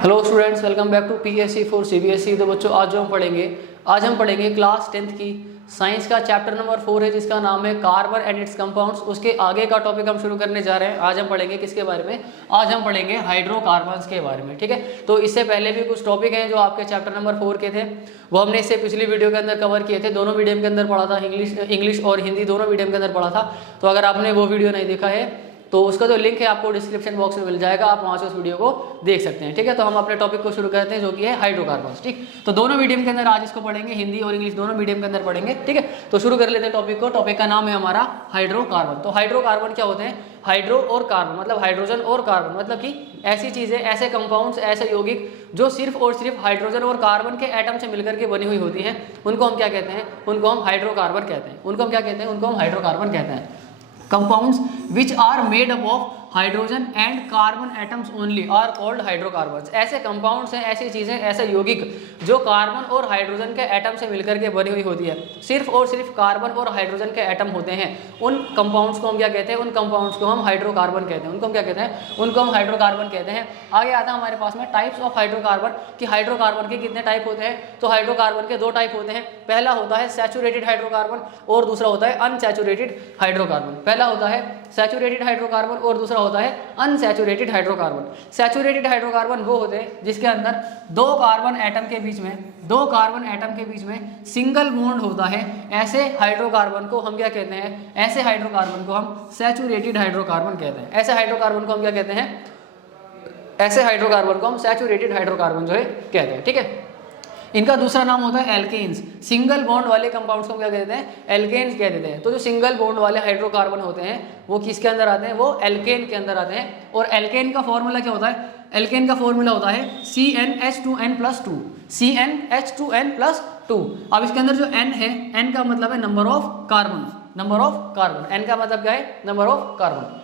Hello students, welcome back to PSC for CBSE. तो बच्चों, आज हम पढ़ेंगे क्लास 10th की साइंस का चैप्टर नंबर 4 है, जिसका नाम है कार्बन एंड इट्स कंपाउंड्स। उसके आगे का टॉपिक हम शुरू करने जा रहे हैं। आज हम पढ़ेंगे किसके बारे में? आज हम पढ़ेंगे हाइड्रोकार्बन्स के बारे में। ठीक है, तो इससे पहले भी कुछ टॉपिक हैं जो आपके चैप्टर नंबर 4 के थे, वो हमने इससे पिछली वीडियो के अंदर कवर किए थे। दोनों मीडियम के अंदर पढ़ा था, इंग्लिश और हिंदी दोनों मीडियम के अंदर पढ़ा था। तो अगर आपने वो वीडियो नहीं देखा है तो उसका जो लिंक है आपको डिस्क्रिप्शन बॉक्स में मिल जाएगा, आप वहाँ से उस वीडियो को देख सकते हैं। ठीक है, तो हम अपने टॉपिक को शुरू करते हैं जो कि है हाइड्रोकार्बन्स। ठीक, तो दोनों मीडियम के अंदर आज इसको पढ़ेंगे, हिंदी और इंग्लिश दोनों मीडियम के अंदर पढ़ेंगे। ठीक है, तो शुरू कर लेते हैं टॉपिक को। टॉपिक का नाम है हमारा हाइड्रोकार्बन। तो हाइड्रोकार्बन क्या होते हैं? हाइड्रो और कार्बन मतलब हाइड्रोजन और कार्बन, मतलब कि ऐसी चीज़ें, ऐसे कंपाउंड्स, ऐसे यौगिक जो सिर्फ और सिर्फ हाइड्रोजन और कार्बन के एटम से मिलकर के बनी हुई होती हैं, उनको हम क्या कहते हैं? उनको हम हाइड्रोकार्बन कहते हैं। उनको हम क्या कहते हैं? उनको हम हाइड्रोकार्बन कहते हैं। Compounds which are made up of hydrogen and carbon atoms only are called hydrocarbons. ऐसे कंपाउंड्स हैं, ऐसी चीज़ें, ऐसे यौगिक जो कार्बन और हाइड्रोजन के एटम से मिलकर के बनी हुई होती है, सिर्फ और सिर्फ कार्बन और हाइड्रोजन के एटम होते हैं, उन कंपाउंड्स को हम क्या कहते हैं? उन कंपाउंड्स को हम हाइड्रोकार्बन कहते हैं। उनको हम क्या कहते हैं? उनको हम हाइड्रोकार्बन कहते हैं। आगे आता है हमारे पास में टाइप्स ऑफ हाइड्रोकार्बन, कि हाइड्रोकार्बन के कितने टाइप होते हैं। तो हाइड्रोकार्बन के दो टाइप होते हैं। पहला होता है सैचुरेटेड हाइड्रोकार्बन और दूसरा होता है अनसैचुरेटेड हाइड्रोकार्बन। पहला होता है सैचुरेटेड हाइड्रोकार्बन और दूसरा होता है अनसैचुरेटेड हाइड्रोकार्बन। सैचुरेटेड हाइड्रोकार्बन वो होते हैं जिसके अंदर दो कार्बन एटम के बीच में सिंगल बॉन्ड होता है। ऐसे हाइड्रोकार्बन को हम क्या कहते हैं? ऐसे हाइड्रोकार्बन को हम सैचुरेटेड हाइड्रोकार्बन कहते हैं। ऐसे हाइड्रोकार्बन को हम क्या कहते हैं? ऐसे हाइड्रोकार्बन को हम सैचुरेटेड हाइड्रोकार्बन जो है कहते हैं। ठीक है, इनका दूसरा नाम होता है एल्केन्स। सिंगल बॉन्ड वाले कंपाउंड्स को क्या कहते हैं? एल्केन्स कह देते हैं। तो जो सिंगल बॉन्ड वाले हाइड्रोकार्बन होते हैं वो किसके अंदर आते हैं? वो एल्केन के अंदर आते हैं। और एल्केन का फॉर्मूला क्या होता है? एल्केन का फॉर्मूला होता है CnH2n+2। CnH2n+2। अब इसके अंदर जो N है, N का मतलब है नंबर ऑफ कार्बन। N का मतलब क्या है? Number of carbon.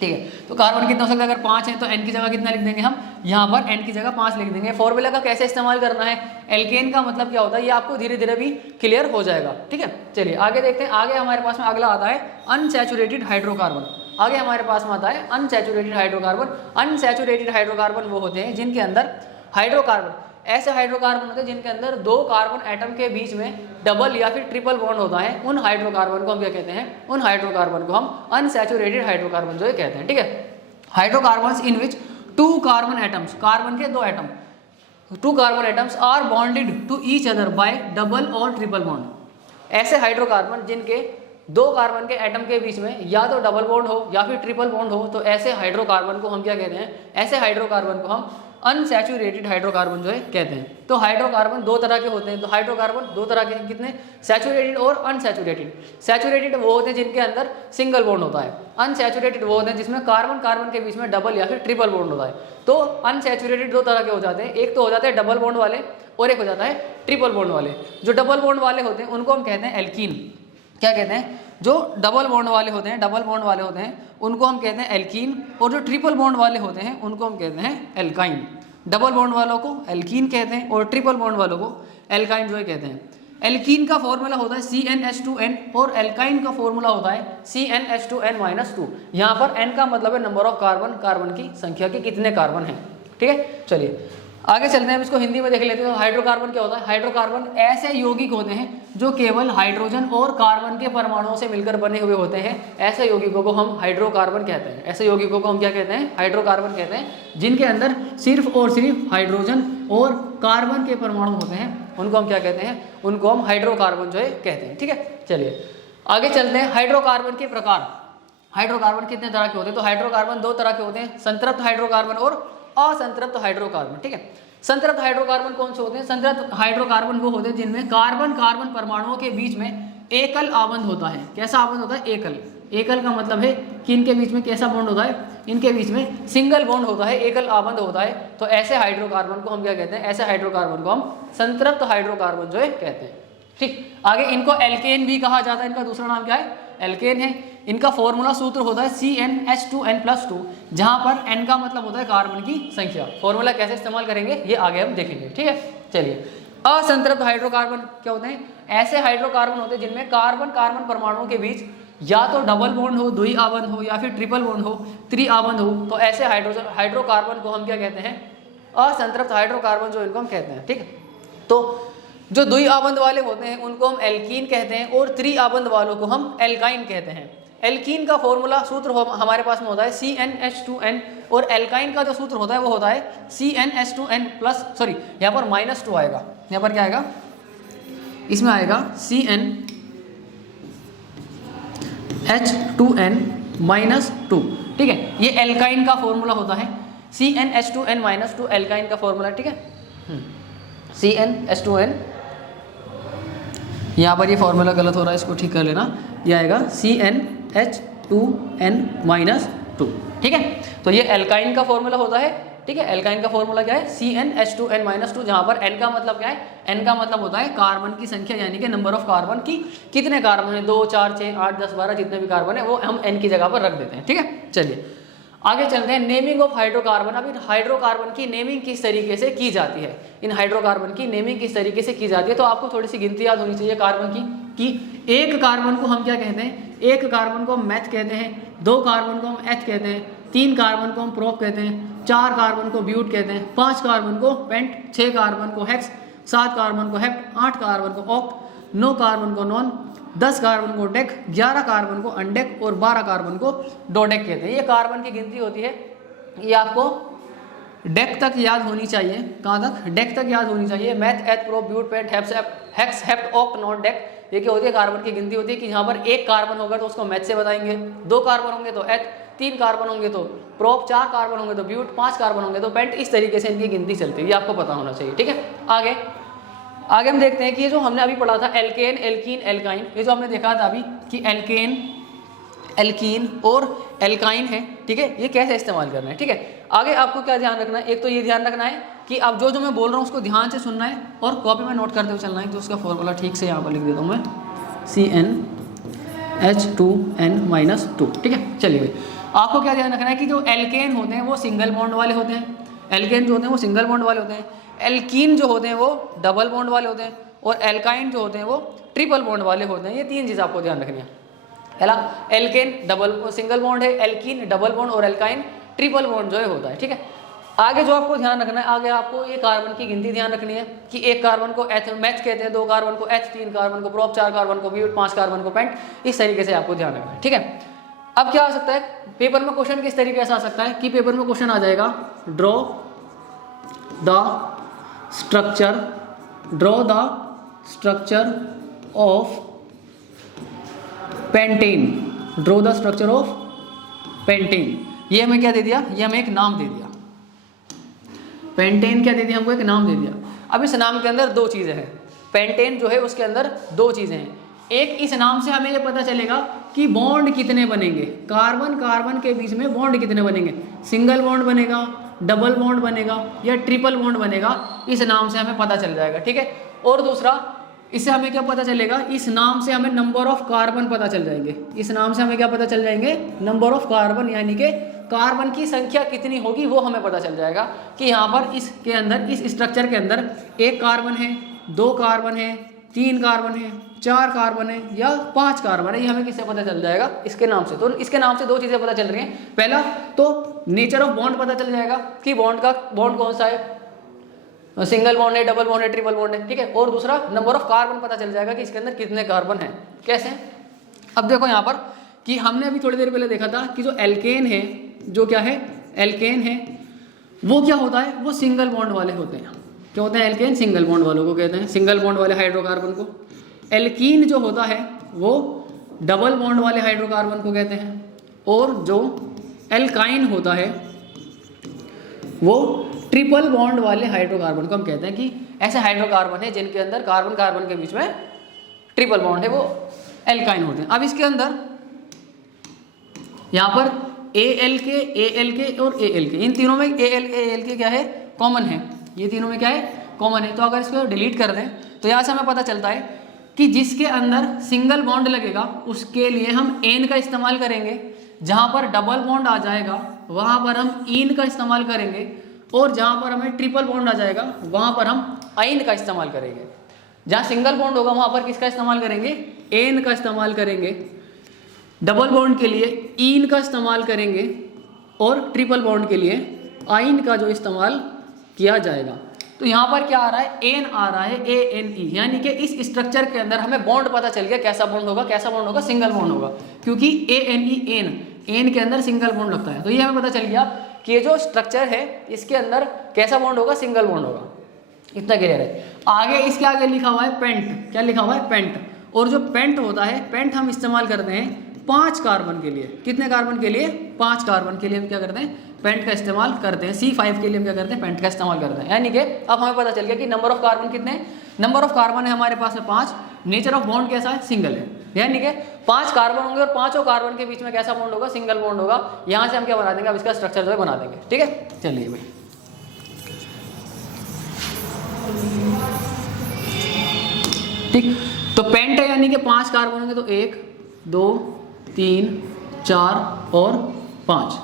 ठीक है, तो कार्बन कितना हो सकता है? अगर 5 है तो N की जगह कितना लिख देंगे हम? यहाँ पर N की जगह 5 लिख देंगे। फॉर्मूला का कैसे इस्तेमाल करना है, एल्केन का मतलब क्या होता है, ये आपको धीरे धीरे भी क्लियर हो जाएगा। ठीक है, चलिए आगे देखते हैं। आगे हमारे पास में अगला आता है अनसैचुरेटेड हाइड्रोकार्बन। आगे हमारे पास में आता है अनसैचुरेटेड हाइड्रोकार्बन। अनसैचुरेटेड हाइड्रोकार्बन वो होते हैं जिनके अंदर हाइड्रोकार्बन, ऐसे हाइड्रोकार्बन होते हैं जिनके अंदर दो कार्बन एटम के बीच में डबल या फिर ट्रिपल बॉन्ड होता है। उन हाइड्रोकार्बन को हम क्या कहते हैं? उन हाइड्रोकार्बन को हम अनसैचुरेटेड हाइड्रोकार्बन जो है कहते हैं। ठीक है, hydrocarbons in which two carbon atoms, carbon के दो atom, two carbon atoms are bonded to each other by double और ट्रिपल बॉन्ड। ऐसे हाइड्रोकार्बन जिनके दो कार्बन के एटम के बीच में या तो डबल बॉन्ड हो या फिर ट्रिपल बॉन्ड हो, तो ऐसे हाइड्रोकार्बन को हम क्या कहते हैं? ऐसे हाइड्रोकार्बन को हम अनसैचुरेटेड हाइड्रोकार्बन जो है कहते हैं। तो हाइड्रोकार्बन दो तरह के होते हैं। तो हाइड्रोकार्बन दो तरह के हैं, कितने? सैचुरेटेड और अनसैचुरेटेड। सैचुरेटेड वो होते हैं जिनके अंदर सिंगल बॉन्ड होता है। अनसैचुरेटेड वो होते हैं जिसमें कार्बन कार्बन के बीच में डबल या फिर ट्रिपल बॉन्ड होता है। तो अनसैचुरेटेड दो तरह के हो जाते हैं। एक तो हो जाते हैं डबल बॉन्ड वाले और एक हो जाता है ट्रिपल बॉन्ड वाले। जो डबल बॉन्ड वाले होते हैं उनको हम कहते हैं एल्कीन। क्या कहते हैं? जो डबल बॉन्ड वाले होते हैं उनको हम कहते हैं एल्कीन, और जो ट्रिपल बॉन्ड वाले होते हैं उनको हम कहते हैं एल्काइन। डबल बॉन्ड वालों को एल्कीन कहते हैं और ट्रिपल बॉन्ड वालों को एल्काइन जो है कहते हैं। एल्कीन का फॉर्मूला होता है CnH2n और एल्काइन का फॉर्मूला होता है CnH2n-2। यहाँ पर n का मतलब है नंबर ऑफ कार्बन, कार्बन की संख्या के कितने कार्बन हैं। ठीक है, चलिए आगे चलते हैं। इसको हिंदी में देख लेते हैं। तो हाइड्रोकार्बन क्या होता है? हाइड्रोकार्बन ऐसे यौगिक होते हैं जो केवल हाइड्रोजन और कार्बन के परमाणुओं से मिलकर बने हुए होते हैं। ऐसे यौगिकों को हम हाइड्रोकार्बन कहते हैं। ऐसे यौगिकों को हम क्या कहते हैं? हाइड्रोकार्बन कहते हैं। जिनके अंदर सिर्फ और सिर्फ हाइड्रोजन और कार्बन के परमाणु होते हैं, उनको हम क्या कहते हैं? उनको हम हाइड्रोकार्बन जो है कहते हैं। ठीक है, चलिए आगे चलते हैं। हाइड्रोकार्बन के प्रकार। हाइड्रोकार्बन कितने तरह के होते हैं? तो हाइड्रोकार्बन दो तरह के होते हैं, संतृप्त हाइड्रोकार्बन और असंतृप्त हाइड्रोकार्बन। ठीक है, संतृप्त हाइड्रोकार्बन कौन से होते हैं? संतृप्त हाइड्रोकार्बन वो होते हैं जिनमें कार्बन कार्बन परमाणुओं के बीच में एकल आबंध होता है। कैसा आबंध होता है? एकल। एकल का मतलब है कि इनके बीच में कैसा बॉन्ड होता है? इनके बीच में सिंगल बॉन्ड होता है, एकल आबंध होता है। तो ऐसे हाइड्रोकार्बन को हम क्या कहते हैं? ऐसे हाइड्रोकार्बन को हम संतृप्त हाइड्रोकार्बन जो है कहते हैं। ठीक, आगे इनको एल्केन भी कहा जाता है। इनका दूसरा नाम क्या है? एल्केन है। इनका फॉर्मूला सूत्र होता है CnH2n+2, जहां पर n का मतलब होता है कार्बन की संख्या। फॉर्मूला कैसे इस्तेमाल करेंगे ये आगे हम देखेंगे। ठीक है, चलिए असंतृप्त हाइड्रोकार्बन क्या होते हैं? ऐसे हाइड्रोकार्बन होते हैं जिनमें कार्बन कार्बन परमाणुओं के बीच या तो डबल बॉन्ड हो, द्वि आबंध हो, या फिर ट्रिपल बॉन्ड हो, त्रि आबंध हो। तो ऐसे हाइड्रोकार्बन को हम क्या कहते हैं? असंतृप्त हाइड्रोकार्बन जो इनको हम कहते हैं। ठीक है, तो जो द्विआबंध वाले होते हैं उनको हम एल्कीन कहते हैं और त्रिआबंध वालों को हम एल्काइन कहते हैं। एल्कीन का फॉर्मूला सूत्र हमारे पास में होता है CnH2n और एल्काइन का जो सूत्र होता है वो होता है CnH2n प्लस सॉरी यहाँ पर -2 आएगा, यहाँ पर क्या आएगा, इसमें आएगा CnH2n -2। ठीक है, ये एल्काइन का फॉर्मूला होता है, CnH2n -2 एल्काइन का फॉर्मूला। ठीक है, CnH2n, यहाँ पर ये फॉर्मूला गलत हो रहा है, इसको ठीक कर लेना, ये आएगा CnH2n -2। ठीक है, तो ये एल्काइन का फॉर्मूला होता है। ठीक है, एल्काइन का फॉर्मूला क्या है, CnH2n -2, जहाँ पर n का मतलब क्या है, n का मतलब होता है कार्बन की संख्या, यानी कि नंबर ऑफ कार्बन की, कितने कार्बन है, 2 4 6 8 10 12 जितने भी कार्बन है वो हम n की जगह पर रख देते हैं। ठीक है, चलिए आगे चलते हैं। Naming of hydrocarbon. अब इन हाइड्रोकार्बन की नेमिंग किस तरीके से की जाती है, इन हाइड्रोकार्बन की नेमिंग किस तरीके से की जाती है, तो आपको थोड़ी सी गिनती याद होनी चाहिए कार्बन की, कि एक कार्बन को हम क्या कहते हैं, एक कार्बन को हम मैथ कहते हैं, 2 कार्बन को हम एथ कहते हैं, 3 कार्बन को हम प्रोप कहते हैं, 4 कार्बन को ब्यूट कहते हैं, 5 कार्बन को पेंट, 6 कार्बन को हेक्स, 7 कार्बन को हेप्ट, 8 कार्बन को ऑक्ट, 9 कार्बन को नॉन, 10 कार्बन को डेक, 11 कार्बन को अनडेक और 12 कार्बन को डोडेक कहते हैं। ये कार्बन की गिनती होती है। ये आपको डेक तक याद होनी चाहिए। कहाँ तक, डेक तक याद होनी चाहिए। Meth, eth, prop, but, pent, hex, hept, oct, non, dec, ये क्या होती है, कार्बन की गिनती होती है। कि यहाँ पर एक कार्बन होगा तो उसको मैथ से बताएंगे, 2 कार्बन होंगे तो एथ, 3 कार्बन होंगे तो प्रोप, 4 कार्बन होंगे तो ब्यूट, 5 कार्बन होंगे तो पेंट, इस तरीके से इनकी गिनती चलती है, ये आपको पता होना चाहिए। ठीक है, आगे हम देखते हैं कि ये जो हमने अभी पढ़ा था एल्केन, एल्कीन, एल्काइन, ये जो हमने देखा था अभी कि एल्केन, एल्कीन और एल्काइन है। ठीक है, ये कैसे इस्तेमाल करना है। ठीक है, आगे आपको क्या ध्यान रखना है, एक तो ये ध्यान रखना है कि आप जो मैं बोल रहा हूँ उसको ध्यान से सुनना है और कॉपी में नोट करते हुए चलना है। तो उसका फॉर्मूला ठीक से यहाँ पर लिख देता हूँ मैं, CnH2n -2। ठीक है, चलिए भाई, आपको क्या ध्यान रखना है कि जो एल्केन होते हैं वो सिंगल बॉन्ड वाले होते हैं, एल्केन जो होते हैं वो सिंगल बॉन्ड वाले होते हैं, एल्कीन जो होते हैं वो डबल बॉन्ड वाले होते हैं और एल्काइन जो होते हैं वो ट्रिपल बॉन्ड वाले होते हैं। ये 3 चीज़ आपको ध्यान रखनी है। पहला, एल्केन सिंगल बॉन्ड है, एल्कीन डबल बॉन्ड और एल्काइन ट्रिपल बॉन्ड जो है होता है। ठीक है, आगे जो आपको ध्यान रखना है, आगे आपको ये कार्बन की गिनती ध्यान रखनी है कि एक कार्बन को एथ मैथ कहते हैं, 2 कार्बन को एथ, 3 कार्बन को प्रोप, 4 कार्बन को ब्यूट, 5 कार्बन को पेंट, इस तरीके से आपको ध्यान रखना है। ठीक है, अब क्या आ सकता है पेपर में क्वेश्चन, किस तरीके से आ सकता है कि पेपर में क्वेश्चन आ जाएगा, draw the structure of pentane, draw the structure of pentane. ये हमें क्या दे दिया, ये हमें एक नाम दे दिया, पेंटेन क्या दे दिया, हमको एक नाम दे दिया। अब इस नाम के अंदर 2 चीज़ें हैं, पेंटेन जो है उसके अंदर 2 चीज़ें हैं। एक, इस नाम से हमें ये पता चलेगा कि बॉन्ड कितने बनेंगे, कार्बन कार्बन के बीच में बॉन्ड कितने बनेंगे, सिंगल बॉन्ड बनेगा, डबल बॉन्ड बनेगा या ट्रिपल बॉन्ड बनेगा, इस नाम से हमें पता चल जाएगा। ठीक है, और दूसरा, इससे हमें क्या पता चलेगा, इस नाम से हमें नंबर ऑफ कार्बन पता चल जाएंगे। इस नाम से हमें क्या पता चल जाएंगे, नंबर ऑफ कार्बन, यानी कि कार्बन की संख्या कितनी होगी वो हमें पता चल जाएगा कि यहाँ पर इसके अंदर, इस स्ट्रक्चर के अंदर 1 कार्बन है, 2 कार्बन है, 3 कार्बन है, 4 कार्बन है या 5 कार्बन है। ये हमें किससे पता चल जाएगा, इसके नाम से। तो इसके नाम से 2 चीज़ें पता चल रही हैं। पहला तो नेचर ऑफ बॉन्ड पता चल जाएगा कि बॉन्ड कौन सा है, सिंगल बॉन्ड है, डबल बॉन्ड है, ट्रिपल बॉन्ड है। ठीक है, और दूसरा नंबर ऑफ कार्बन पता चल जाएगा कि इसके अंदर कितने कार्बन हैं। कैसे, अब देखो यहाँ पर कि हमने अभी थोड़ी देर पहले देखा था कि जो एल्केन है, जो क्या है, एल्केन है, वो क्या होता है, वो सिंगल बॉन्ड वाले होते हैं। क्या होते हैं, एल्केन सिंगल बॉन्ड वालों को कहते हैं, सिंगल बॉन्ड वाले हाइड्रोकार्बन को। एल्कीन जो होता है वो डबल बॉन्ड वाले हाइड्रोकार्बन को कहते हैं, और जो एल्काइन होता है वो ट्रिपल बॉन्ड वाले हाइड्रोकार्बन को हम कहते हैं कि ऐसे हाइड्रोकार्बन है जिनके अंदर कार्बन कार्बन के बीच में ट्रिपल बॉन्ड है, वो एल्काइन होते हैं। अब इसके अंदर यहाँ पर ALK और ALK, इन तीनों में ALK क्या है, कॉमन है। ये तीनों में क्या है, कॉमन है। तो अगर इसको डिलीट कर दें तो यहाँ से हमें पता चलता है कि जिसके अंदर सिंगल बॉन्ड लगेगा उसके लिए हम एन का इस्तेमाल करेंगे, जहाँ पर डबल बॉन्ड आ जाएगा वहाँ पर हम इन का इस्तेमाल करेंगे, और जहाँ पर हमें ट्रिपल बॉन्ड आ जाएगा वहाँ पर हम आइन का इस्तेमाल करेंगे। जहाँ सिंगल बॉन्ड होगा वहाँ पर किसका इस्तेमाल करेंगे, एन का इस्तेमाल करेंगे, डबल बॉन्ड के लिए इन का इस्तेमाल करेंगे, और ट्रिपल बॉन्ड के लिए आइन का जो इस्तेमाल किया जाएगा। तो यहाँ पर क्या आ रहा है, एन आ रहा है, ANE, यानी कि इस स्ट्रक्चर के अंदर हमें बॉन्ड पता चल गया कैसा बॉन्ड होगा, कैसा बॉन्ड होगा, सिंगल बॉन्ड होगा, क्योंकि ANE एन के अंदर सिंगल बॉन्ड लगता है। तो ये हमें पता चल गया कि ये जो स्ट्रक्चर है इसके अंदर कैसा बॉन्ड होगा, सिंगल बॉन्ड होगा। इतना क्लियर है। आगे इसके आगे लिखा हुआ है पेंट, क्या लिखा हुआ है, पेंट। और जो पेंट होता है, पेंट हम इस्तेमाल करते हैं 5 कार्बन के लिए। कितने कार्बन के लिए, 5 कार्बन के लिए हम क्या करते हैं, पेंट का इस्तेमाल करते हैं। C5 के लिए हम क्या करते हैं, पेंट का इस्तेमाल करते हैं। यानी कि अब हमें पता चल गया कि नंबर ऑफ कार्बन कितने, नंबर ऑफ कार्बन है हमारे पास में 5, नेचर ऑफ बॉन्ड कैसा है, सिंगल है। यानी कि 5 कार्बन होंगे और 5 कार्बन के बीच में कैसा बॉन्ड होगा, सिंगल बॉन्ड होगा। यहाँ से हम क्या बना देंगे, अब इसका स्ट्रक्चर जो है बना देंगे। ठीक है, चलिए भाई। ठीक, तो पेंट है यानी कि 5 कार्बन होंगे, तो 1 2 3 4 और 5।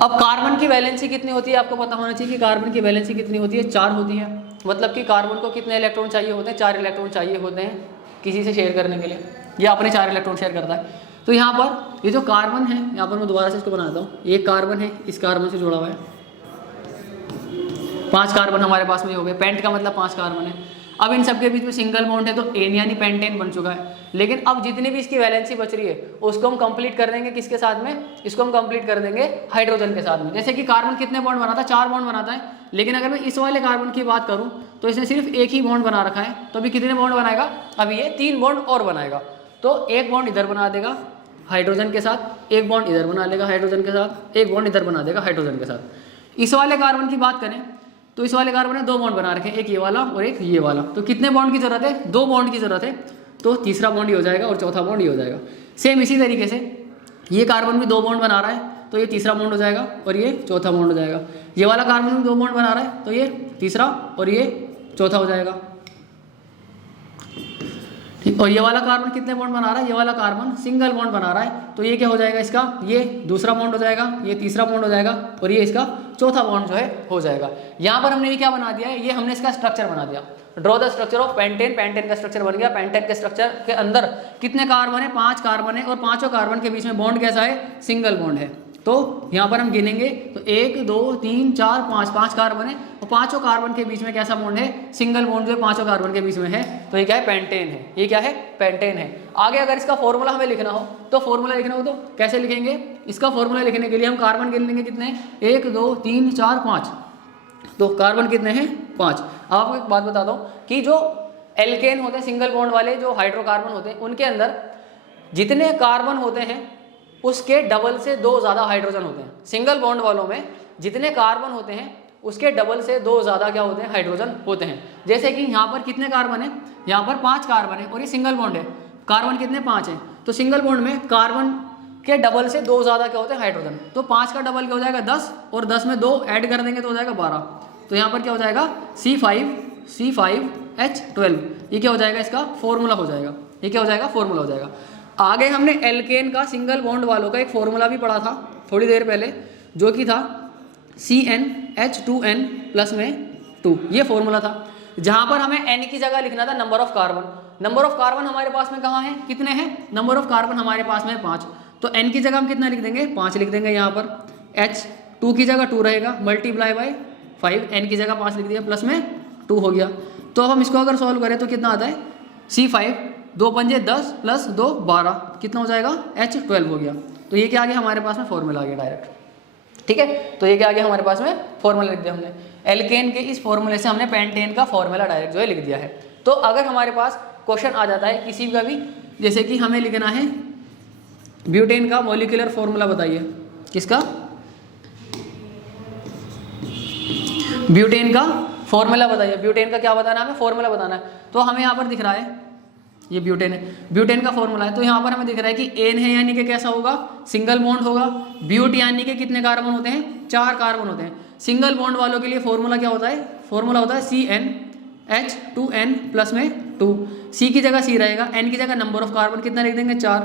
अब कार्बन की वैलेंसी कितनी होती है, आपको पता होना चाहिए कि कार्बन की वैलेंसी कितनी होती है, 4 होती है। मतलब कि कार्बन को कितने इलेक्ट्रॉन चाहिए होते हैं, 4 इलेक्ट्रॉन चाहिए होते हैं किसी से शेयर करने के लिए। ये अपने 4 इलेक्ट्रॉन शेयर करता है। तो यहाँ पर ये जो कार्बन है, यहाँ पर मैं दोबारा से इसको बनाता हूँ। एक कार्बन है, इस कार्बन से जुड़ा हुआ है, 5 कार्बन हमारे पास में हो गए। पेंट का मतलब 5 कार्बन है। अब इन सबके बीच में सिंगल बॉन्ड है, तो एन यानी पेंटेन बन चुका है। लेकिन अब जितनी भी इसकी वैलेंसी बच रही है उसको हम कंप्लीट कर देंगे किसके साथ में, इसको हम कंप्लीट कर देंगे हाइड्रोजन के साथ में। जैसे कि कार्बन कितने बॉन्ड बनाता है, 4 बॉन्ड बनाता है। लेकिन अगर मैं इस वाले कार्बन की बात करूं तो इसने सिर्फ एक ही बॉन्ड बना रखा है। तो अभी कितने बॉन्ड बनाएगा, अभी ये 3 बॉन्ड और बनाएगा। तो एक बॉन्ड इधर बना देगा हाइड्रोजन के साथ, एक बॉन्ड इधर बना लेगा हाइड्रोजन के साथ, एक बॉन्ड इधर बना देगा हाइड्रोजन के साथ। इस वाले कार्बन की बात करें तो इस वाले कार्बन ने 2 बॉन्ड बना रखे हैं, एक ये वाला और एक ये वाला। तो कितने बॉन्ड की जरूरत है, 2 बॉन्ड की जरूरत है। तो तीसरा बॉन्ड ही हो जाएगा और चौथा बॉन्ड ही हो जाएगा। सेम इसी तरीके से ये कार्बन भी 2 बॉन्ड बना रहा है, तो ये तीसरा बॉन्ड हो जाएगा और ये चौथा बॉन्ड हो जाएगा। ये वाला कार्बन भी 2 बॉन्ड बना रहा है, तो ये तीसरा और ये चौथा हो जाएगा। ठीक, और ये वाला कार्बन कितने बॉन्ड बना रहा है, ये वाला कार्बन सिंगल बॉन्ड बना रहा है। तो ये क्या हो जाएगा, इसका ये दूसरा बॉन्ड हो जाएगा, ये तीसरा बॉन्ड हो जाएगा और ये इसका चौथा बॉन्ड जो है हो जाएगा। यहाँ पर हमने ये क्या बना दिया है, ये हमने इसका स्ट्रक्चर बना दिया। Draw the structure of pentane, pentane का स्ट्रक्चर बन गया। पेंटेन के स्ट्रक्चर के अंदर कितने कार्बन है, 5 कार्बन है और 5 कार्बन के बीच में बॉन्ड कैसा है, सिंगल बॉन्ड है। तो यहाँ पर हम गिनेंगे तो 1 2 3 4 5 कार्बन है और 5 कार्बन के बीच में कैसा बॉन्ड है, सिंगल बॉन्ड जो है 5 कार्बन के बीच में है। तो ये क्या है, पेंटेन है। ये क्या है, पेंटेन है। आगे अगर इसका फॉर्मूला हमें लिखना हो तो फॉर्मूला लिखना हो तो कैसे लिखेंगे, इसका फॉर्मूला लिखने के लिए हम कार्बन गिन लेंगे कितने, 1 2 3 4 5। तो कार्बन कितने हैं, 5। अब आपको एक बात बताता हूँ कि जो एल्केन होते हैं, सिंगल बॉन्ड वाले जो हाइड्रोकार्बन होते हैं, उनके अंदर जितने कार्बन होते हैं उसके डबल से 2 ज़्यादा हाइड्रोजन होते हैं। सिंगल बॉन्ड वालों में जितने कार्बन होते हैं उसके डबल से 2 ज़्यादा क्या होते हैं, हाइड्रोजन होते हैं। जैसे कि यहाँ पर कितने कार्बन है, यहाँ पर 5 कार्बन है और ये सिंगल बॉन्ड है। कार्बन कितने, 5 हैं। तो सिंगल बॉन्ड में कार्बन के डबल से 2 ज़्यादा क्या होते हैं, हाइड्रोजन। तो 5 का डबल क्या हो जाएगा, 10 और 10 में 2 ऐड कर देंगे तो हो जाएगा 12। तो यहाँ पर क्या हो जाएगा, C5H12। ये क्या हो जाएगा, इसका फॉर्मूला हो जाएगा। ये क्या हो जाएगा, फॉर्मूला हो जाएगा। आगे हमने एल्केन का सिंगल बॉन्ड वालों का एक फॉर्मूला भी पढ़ा था थोड़ी देर पहले, जो कि था CnH2n प्लस में 2। ये फॉर्मूला था जहाँ पर हमें n की जगह लिखना था number of carbon. Number of carbon हमारे पास में कहाँ है, कितने हैं, नंबर ऑफ कार्बन हमारे पास में 5। तो n की जगह हम कितना लिख देंगे, 5 लिख देंगे। यहाँ पर H2 की जगह 2 रहेगा, मल्टीप्लाई बाई 5, n की जगह 5 लिख दिया, प्लस में 2 हो गया। तो अब हम इसको अगर सॉल्व करें तो कितना आता है, C5 2 पंजे 10 प्लस 2 12, कितना हो जाएगा, H12 हो गया। तो ये क्या आ गया हमारे पास में, फॉर्मूला आ गया डायरेक्ट। ठीक है, तो ये क्या आ गया हमारे पास में, फॉर्मूला लिख दिया हमने। एल्केन के इस फॉर्मूले से हमने पेंटेन का फॉर्मूला डायरेक्ट जो है लिख दिया है। तो अगर हमारे पास क्वेश्चन आ जाता है किसी का भी, जैसे कि हमें लिखना है ब्यूटेन का मॉलिक्यूलर फॉर्मूला बताइए, किसका, ब्यूटेन का फॉर्मूला बताइए। ब्यूटेन का क्या बताना है हमें, फॉर्मूला बताना है। तो हमें यहाँ पर दिख रहा है ये ब्यूटेन है, ब्यूटेन का फॉर्मूला है। तो यहाँ पर हमें दिख रहा है कि एन है यानी कि कैसा होगा, सिंगल बॉन्ड होगा। ब्यूट यानी कि कितने कार्बन होते हैं, 4 कार्बन होते हैं। सिंगल बॉन्ड वालों के लिए फॉर्मूला क्या होता है, फॉर्मूला होता है CnH2n प्लस में 2। C की जगह C रहेगा, N की जगह नंबर ऑफ कार्बन कितना लिख देंगे, 4।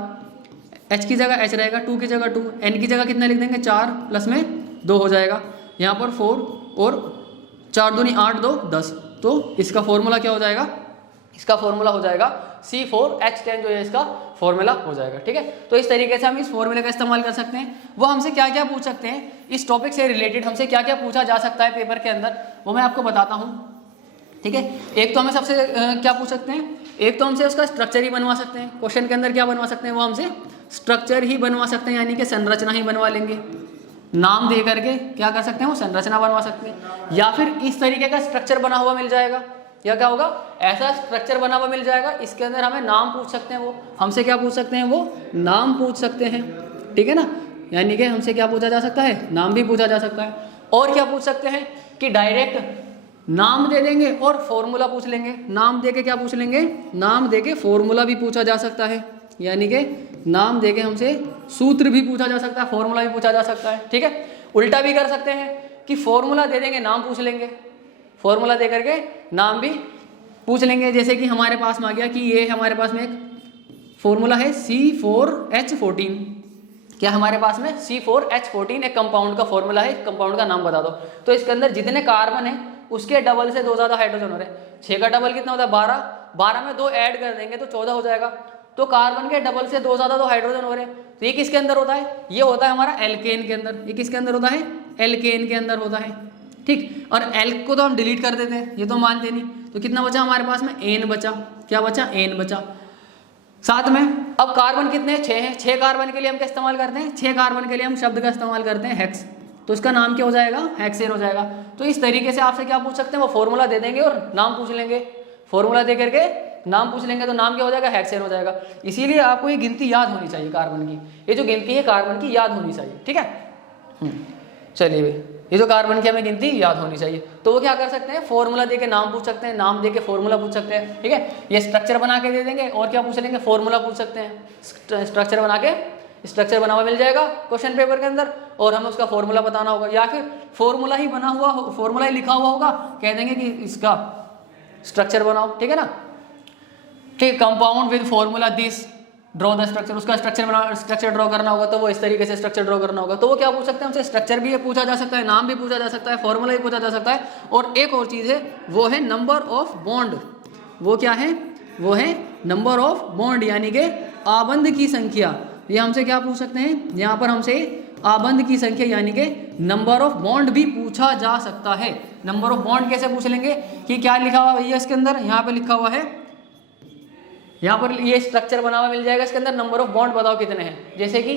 H की जगह H रहेगा, 2 की जगह 2, N की जगह कितना लिख देंगे, 4 प्लस में 2 हो जाएगा। यहाँ पर 4 और 4 दूनी 8 2 10। तो इसका फॉर्मूला क्या हो जाएगा, इसका फॉर्मूला हो जाएगा C4H10 जो है इसका फॉर्मूला हो जाएगा। ठीक है, तो इस तरीके से हम इस फॉर्मूले का इस्तेमाल कर सकते हैं। वो हमसे क्या क्या पूछ सकते हैं, इस टॉपिक से रिलेटेड हमसे क्या क्या पूछा जा सकता है पेपर के अंदर, वो मैं आपको बताता हूँ। ठीक है, एक तो हमें सबसे क्या पूछ सकते हैं, एक तो हमसे उसका स्ट्रक्चर ही बनवा सकते हैं। क्वेश्चन के अंदर क्या बनवा सकते हैं, वो हमसे स्ट्रक्चर ही बनवा सकते हैं, यानी कि संरचना ही बनवा लेंगे। नाम दे करके क्या कर सकते हैं, वो संरचना बनवा सकते हैं। या फिर इस तरीके का स्ट्रक्चर बना हुआ मिल जाएगा, या क्या होगा, ऐसा स्ट्रक्चर बना हुआ मिल जाएगा, इसके अंदर हमें नाम पूछ सकते हैं। वो हमसे क्या पूछ सकते हैं, वो नाम पूछ सकते हैं। ठीक है ना, यानी कि हमसे क्या पूछा जा सकता है, नाम भी पूछा जा सकता है। और क्या पूछ सकते हैं कि डायरेक्ट नाम दे देंगे और फॉर्मूला पूछ लेंगे। नाम दे के क्या पूछ लेंगे, नाम दे के फॉर्मूला भी पूछा जा सकता है, यानी कि नाम दे के हमसे सूत्र भी पूछा जा सकता है, फॉर्मूला भी पूछा जा सकता है। ठीक है, उल्टा भी कर सकते हैं कि फॉर्मूला दे देंगे, नाम पूछ लेंगे, फॉर्मूला दे करके नाम भी पूछ लेंगे। जैसे कि हमारे पास में आ गया कि ये हमारे पास में एक फॉर्मूला है C4H14। क्या हमारे पास में C4H14 एक कंपाउंड का फॉर्मूला है, कंपाउंड का नाम बता दो। तो इसके अंदर जितने कार्बन है उसके डबल से 2 ज़्यादा हाइड्रोजन हो रहे हैं। 6 का डबल कितना होता है, 12, 12 में 2 ऐड कर देंगे तो 14 हो जाएगा। तो कार्बन के डबल से 2 ज़्यादा तो हाइड्रोजन हो रहे हैं। तो ये किसके अंदर होता है, ये होता है हमारा एल्केन के अंदर। ये किसके अंदर होता है, एल्केन के अंदर होता है। ठीक, और एल्क को तो हम डिलीट कर देते हैं, ये तो मानते नहीं। तो कितना बचा हमारे पास में, एन बचा। क्या बचा, एन बचा। साथ में अब कार्बन कितने, 6 हैं। 6 कार्बन के लिए हम क्या इस्तेमाल करते हैं, 6 कार्बन के लिए हम शब्द का इस्तेमाल करते हैं हेक्स। तो इसका नाम क्या हो जाएगा, हेक्सेन हो जाएगा। तो इस तरीके से आपसे क्या पूछ सकते हैं, वो फॉर्मूला दे देंगे और नाम पूछ लेंगे। फॉर्मूला दे करके नाम पूछ लेंगे तो नाम क्या हो जाएगा, हेक्सेन हो जाएगा। इसीलिए आपको ये गिनती याद होनी चाहिए कार्बन की, ये जो गिनती है कार्बन की याद होनी चाहिए। ठीक है, चलिए ये जो कार्बन की हमें गिनती याद होनी चाहिए। तो वो क्या कर सकते हैं, फॉर्मूला दे के नाम पूछ सकते हैं, नाम दे के फॉर्मूला पूछ सकते हैं। ठीक है, ये स्ट्रक्चर बना के दे देंगे और क्या पूछ लेंगे, फॉर्मूला पूछ सकते हैं। स्ट्रक्चर बना के, स्ट्रक्चर बना हुआ मिल जाएगा क्वेश्चन पेपर के अंदर और हमें उसका फॉर्मूला बताना होगा, या फिर फॉर्मूला ही बना हुआ, फॉर्मूला ही लिखा हुआ होगा, कह देंगे कि इसका स्ट्रक्चर बनाओ। ठीक है ना, ठीक, compound with formula this draw the structure, उसका स्ट्रक्चर ड्रॉ करना होगा तो वो इस तरीके से स्ट्रक्चर ड्रॉ करना होगा। तो वो क्या पूछ सकते हैं हमसे, स्ट्रक्चर भी पूछा जा सकता है, नाम भी पूछा जा सकता है, फॉर्मूला भी पूछा जा सकता है। और एक और चीज़ है, वो है नंबर ऑफ बॉन्ड। वो क्या है, वो है नंबर ऑफ बॉन्ड, यानी कि आबंध की संख्या। ये हमसे क्या पूछ सकते हैं, यहाँ पर हमसे आबंध की संख्या यानी कि नंबर ऑफ बॉन्ड भी पूछा जा सकता है। नंबर ऑफ बॉन्ड कैसे पूछ लेंगे कि क्या लिखा हुआ है इसके अंदर, यहाँ पे लिखा हुआ है, यहाँ पर ये स्ट्रक्चर बना हुआ मिल जाएगा, इसके अंदर नंबर ऑफ बॉन्ड बताओ कितने हैं। जैसे कि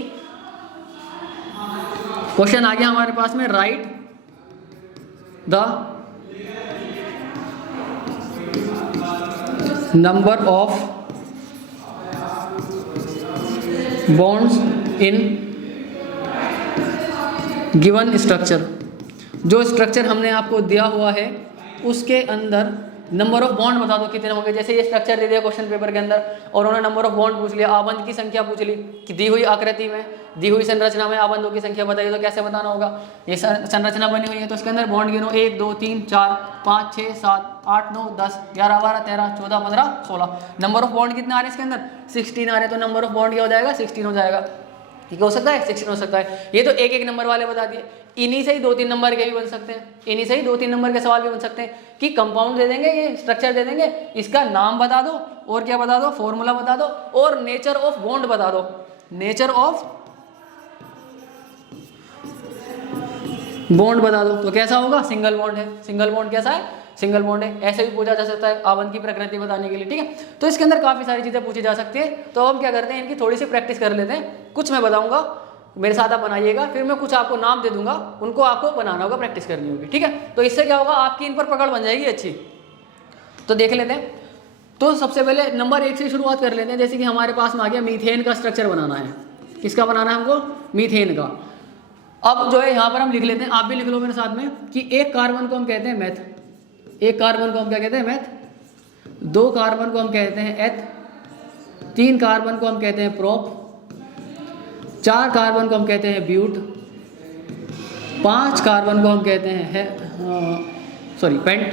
क्वेश्चन आ गया हमारे पास में, right the number of bonds in given structure. जो स्ट्रक्चर हमने आपको दिया हुआ है उसके अंदर नंबर ऑफ बॉन्ड बता दो कितने होंगे। जैसे ये स्ट्रक्चर दे दिया क्वेश्चन पेपर के अंदर और उन्होंने नंबर ऑफ बॉन्ड पूछ लिया, आबंध की संख्या पूछ ली कि दी हुई आकृति में, दी हुई संरचना में आबंधों की संख्या बताइए, तो कैसे बताना होगा। ये संरचना बनी हुई है तो इसके अंदर बॉन्ड गिनो, 1 2 3 4 5 6 7 8 9 10 11 12 13 14 15 16। नंबर ऑफ बॉन्ड कितने आ रहे हैं इसके अंदर, 16 आ रहे हैं। तो नंबर ऑफ बॉन्ड क्या हो जाएगा, 16 हो जाएगा। ठीक हो सकता है, 16 हो सकता है। ये तो एक एक नंबर वाले बता दिए, इन्हीं से ही 2-3 नंबर के भी बन सकते हैं, इन्हीं से ही 2-3 नंबर के सवाल भी बन सकते हैं कि कंपाउंड दे देंगे, ये स्ट्रक्चर दे देंगे, इसका नाम बता दो और क्या बता दो, फॉर्मूला बता दो और नेचर ऑफ बॉन्ड बता दो। नेचर ऑफ बॉन्ड बता दो तो कैसा होगा, सिंगल बॉन्ड है। सिंगल बॉन्ड कैसा है, सिंगल बॉन्ड है। ऐसे भी पूछा जा सकता है आबंध की प्रकृति बताने के लिए। ठीक है, तो इसके अंदर काफ़ी सारी चीज़ें पूछी जा सकती है। तो हम क्या करते हैं, इनकी थोड़ी सी प्रैक्टिस कर लेते हैं। कुछ मैं बताऊंगा, मेरे साथ आप बनाइएगा, फिर मैं कुछ आपको नाम दे दूंगा, उनको आपको बनाना होगा, प्रैक्टिस करनी होगी। ठीक है, तो इससे क्या होगा, आपकी इन पर पकड़ बन जाएगी अच्छी। तो देख लेते हैं। तो सबसे पहले नंबर 1 से शुरुआत कर लेते हैं। जैसे कि हमारे पास में आ गया, मीथेन का स्ट्रक्चर बनाना है। किसका बनाना है हमको, मीथेन का। अब जो है यहाँ पर हम लिख लेते हैं, आप भी लिख लो मेरे साथ में, कि एक कार्बन को हम कहते हैं मेथ, एक कार्बन को हम क्या कहते हैं, मेथ। 2 कार्बन को हम कहते हैं एथ, 3 कार्बन को हम कहते हैं प्रोप, 4 कार्बन को हम कहते हैं ब्यूट, 5 कार्बन को हम कहते हैं पेंट,